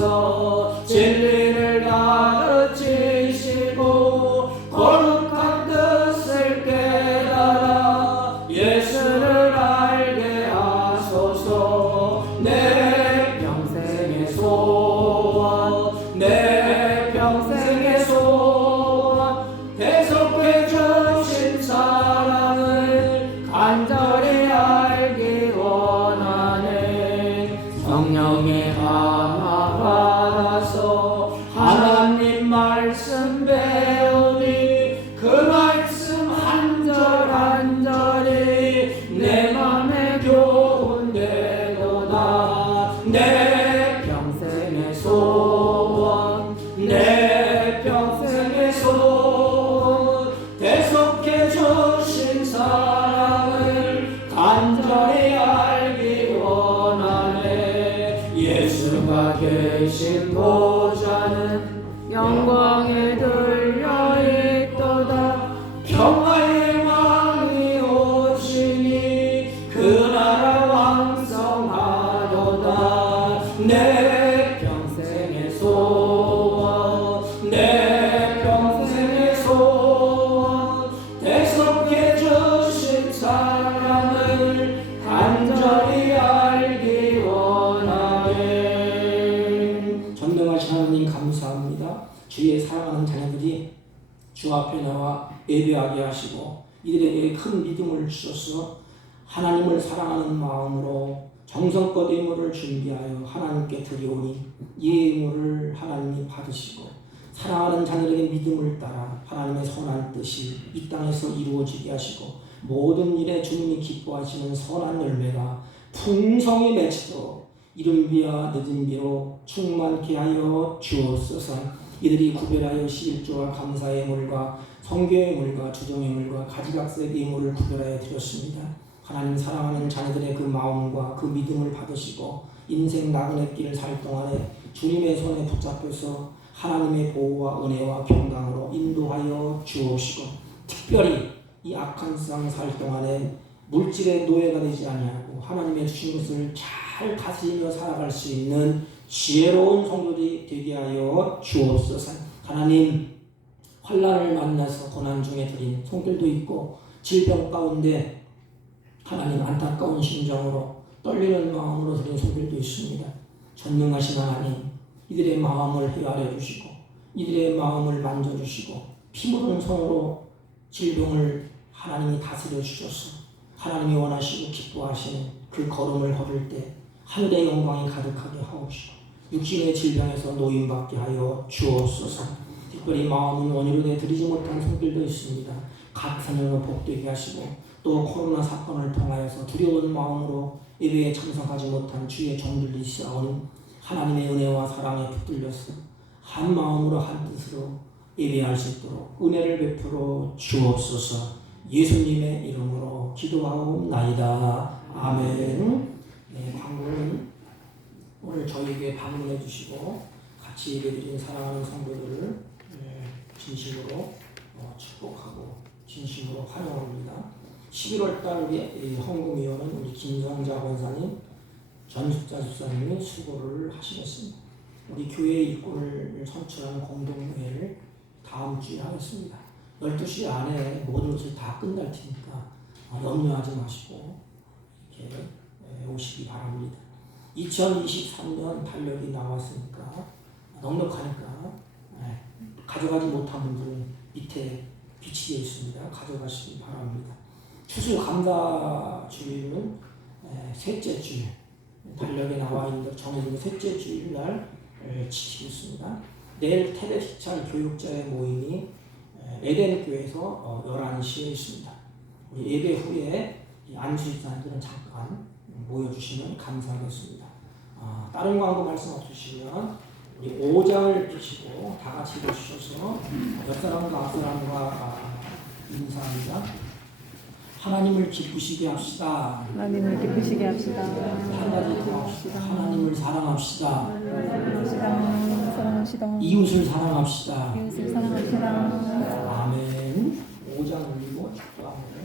주셔서 진리를 가르치시고 거룩한 뜻을 깨달아 예수를 알게 하소서. 내 평생의 소원, 내 평생의 소원, 대속해 주신 사랑을 간절히 알기 원하네. 성령의 감화 받아서 하나님 말씀 배우니 그 말씀 한 절 한 절이 내 맘에 교훈되도다. 내 평생의 소원, 내 평생의 소원, 대속해 주신 사랑을 간절히 알기 원하네. 예수가 계신 보좌는 영광에 들려 있도다. 평화의 왕이 오시니 그 나라 왕성하도다. 내 평생의 소원, 내 평생의 소원, 대속해 주신 사랑을 간절히 알기 원하네. 전능하신 하나님 감사합니다. 주의 사랑하는 자녀들이 주 앞에 나와 예배하게 하시고 이들에게 큰 믿음을 주셔서 하나님을 사랑하는 마음으로 정성껏 예물을 준비하여 하나님께 드리오니 이 예물을 하나님이 받으시고 사랑하는 자녀에게 믿음을 따라 하나님의 선한 뜻이 이 땅에서 이루어지게 하시고 모든 일에 주님이 기뻐하시는 선한 열매가 풍성히 맺히도록 이른 비와 늦은 비로 충만케 하여 주옵소서. 이들이 구별하여 11조와 감사의 예물과 성교의 예물과 주정의 예물과 가지각색 예물을 구별하여 드렸습니다. 하나님 사랑하는 자녀들의 그 마음과 그 믿음을 받으시고 인생 나그네 길을 살 동안에 주님의 손에 붙잡혀서 하나님의 보호와 은혜와 평강으로 인도하여 주옵시고 특별히 이 악한 세상 살 동안에 물질의 노예가 되지 아니하고 하나님의 주신 것을 잘 다스리며 살아갈 수 있는 지혜로운 성도들이 되게 하여 주옵소서. 하나님 환난을 만나서 고난 중에 드린 손길도 있고 질병 가운데 하나님 안타까운 심정으로 떨리는 마음으로 드린 손길도 있습니다. 전능하신 하나님 이들의 마음을 헤아려 주시고 이들의 마음을 만져주시고 피 묻은 손으로 질병을 하나님이 다스려 주셔서 하나님이 원하시고 기뻐하시는 그 걸음을 걸을 때 하늘의 영광이 가득하게 하옵시고 육신의 질병에서 노임받게 하여 주옵소서. 특별히 마음은 원의로 내드리지 못한 손길도 있습니다. 각 자녀로 복되게 하시고 또 코로나 사건을 통하여서 두려운 마음으로 예배에 참석하지 못한 주의 종들이 있사오니 하나님의 은혜와 사랑에 붙들려서 한 마음으로 한 뜻으로 예배할 수 있도록 은혜를 베풀어 주옵소서. 예수님의 이름으로 기도하옵나이다. 아멘. 네, 광고는 오늘 저희에게 방문해 주시고 같이 예배드린 사랑하는 성도들을 진심으로 축복하고 진심으로 환영합니다. 11월 달에 헌금위원은 우리 김성자 권사님, 전숙자 집사님이 수고를 하시겠습니다. 우리 교회 일꾼을 선출하는 공동회를 다음 주에 하겠습니다. 12시 안에 모든 것을 다 끝날 테니까 염려하지 마시고 이렇게 오시기 바랍니다. 2023년 달력이 나왔으니까 넉넉하니까 가져가지 못한 분들은 밑에 비치되어 있습니다. 가져가시기 바랍니다. 추수감사 주일은 셋째 주일 달력에 나와 있는 정해진 셋째 주일날 지키고 있습니다. 내일 테레시찰 교육자의 모임이 에덴교회에서 11시에 있습니다. 우리 예배 후에 안수집사님들은 잠깐 모여주시면 감사하겠습니다. 다른 광고 말씀 없으시면 우리 5장을 펴시고 다 같이 읽어주셔서 옆사람과 앞사람과 인사합니다. 하나님을 기쁘시게 합시다. 하나님을 기쁘시게 합시다. 한 가지 더 합시다. 하나님을 사랑합시다. 사랑합시다. 이웃을 사랑합시다. 이웃을 사랑합시다. 아멘. 5장 올리고 축도합니다.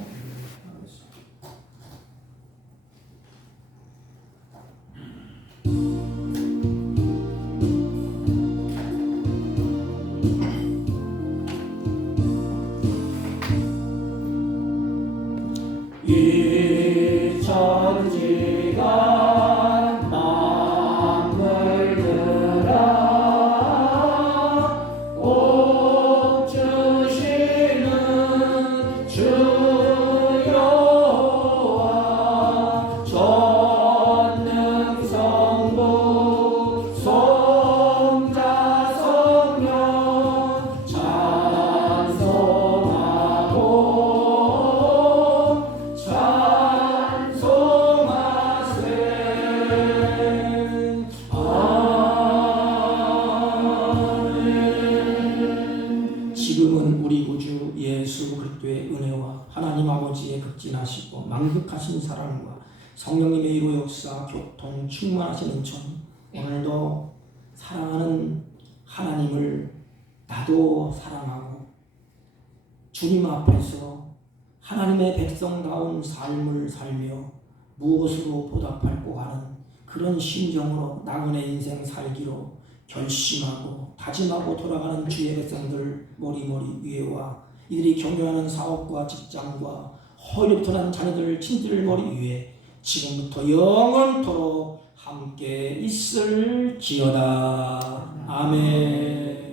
극하신 사랑과 성령님의 이로 역사, 교통, 충만하신 은총, 오늘도 사랑하는 하나님을 나도 사랑하고 주님 앞에서 하나님의 백성다운 삶을 살며 무엇으로 보답할고 하는 그런 심정으로 나그네 인생 살기로 결심하고 다짐하고 돌아가는 주의 백성들 머리머리 위에와 이들이 경영하는 사업과 직장과 허리부터 난 자녀들 친들 머리 위에 지금부터 영원토록 함께 있을지어다. 아멘.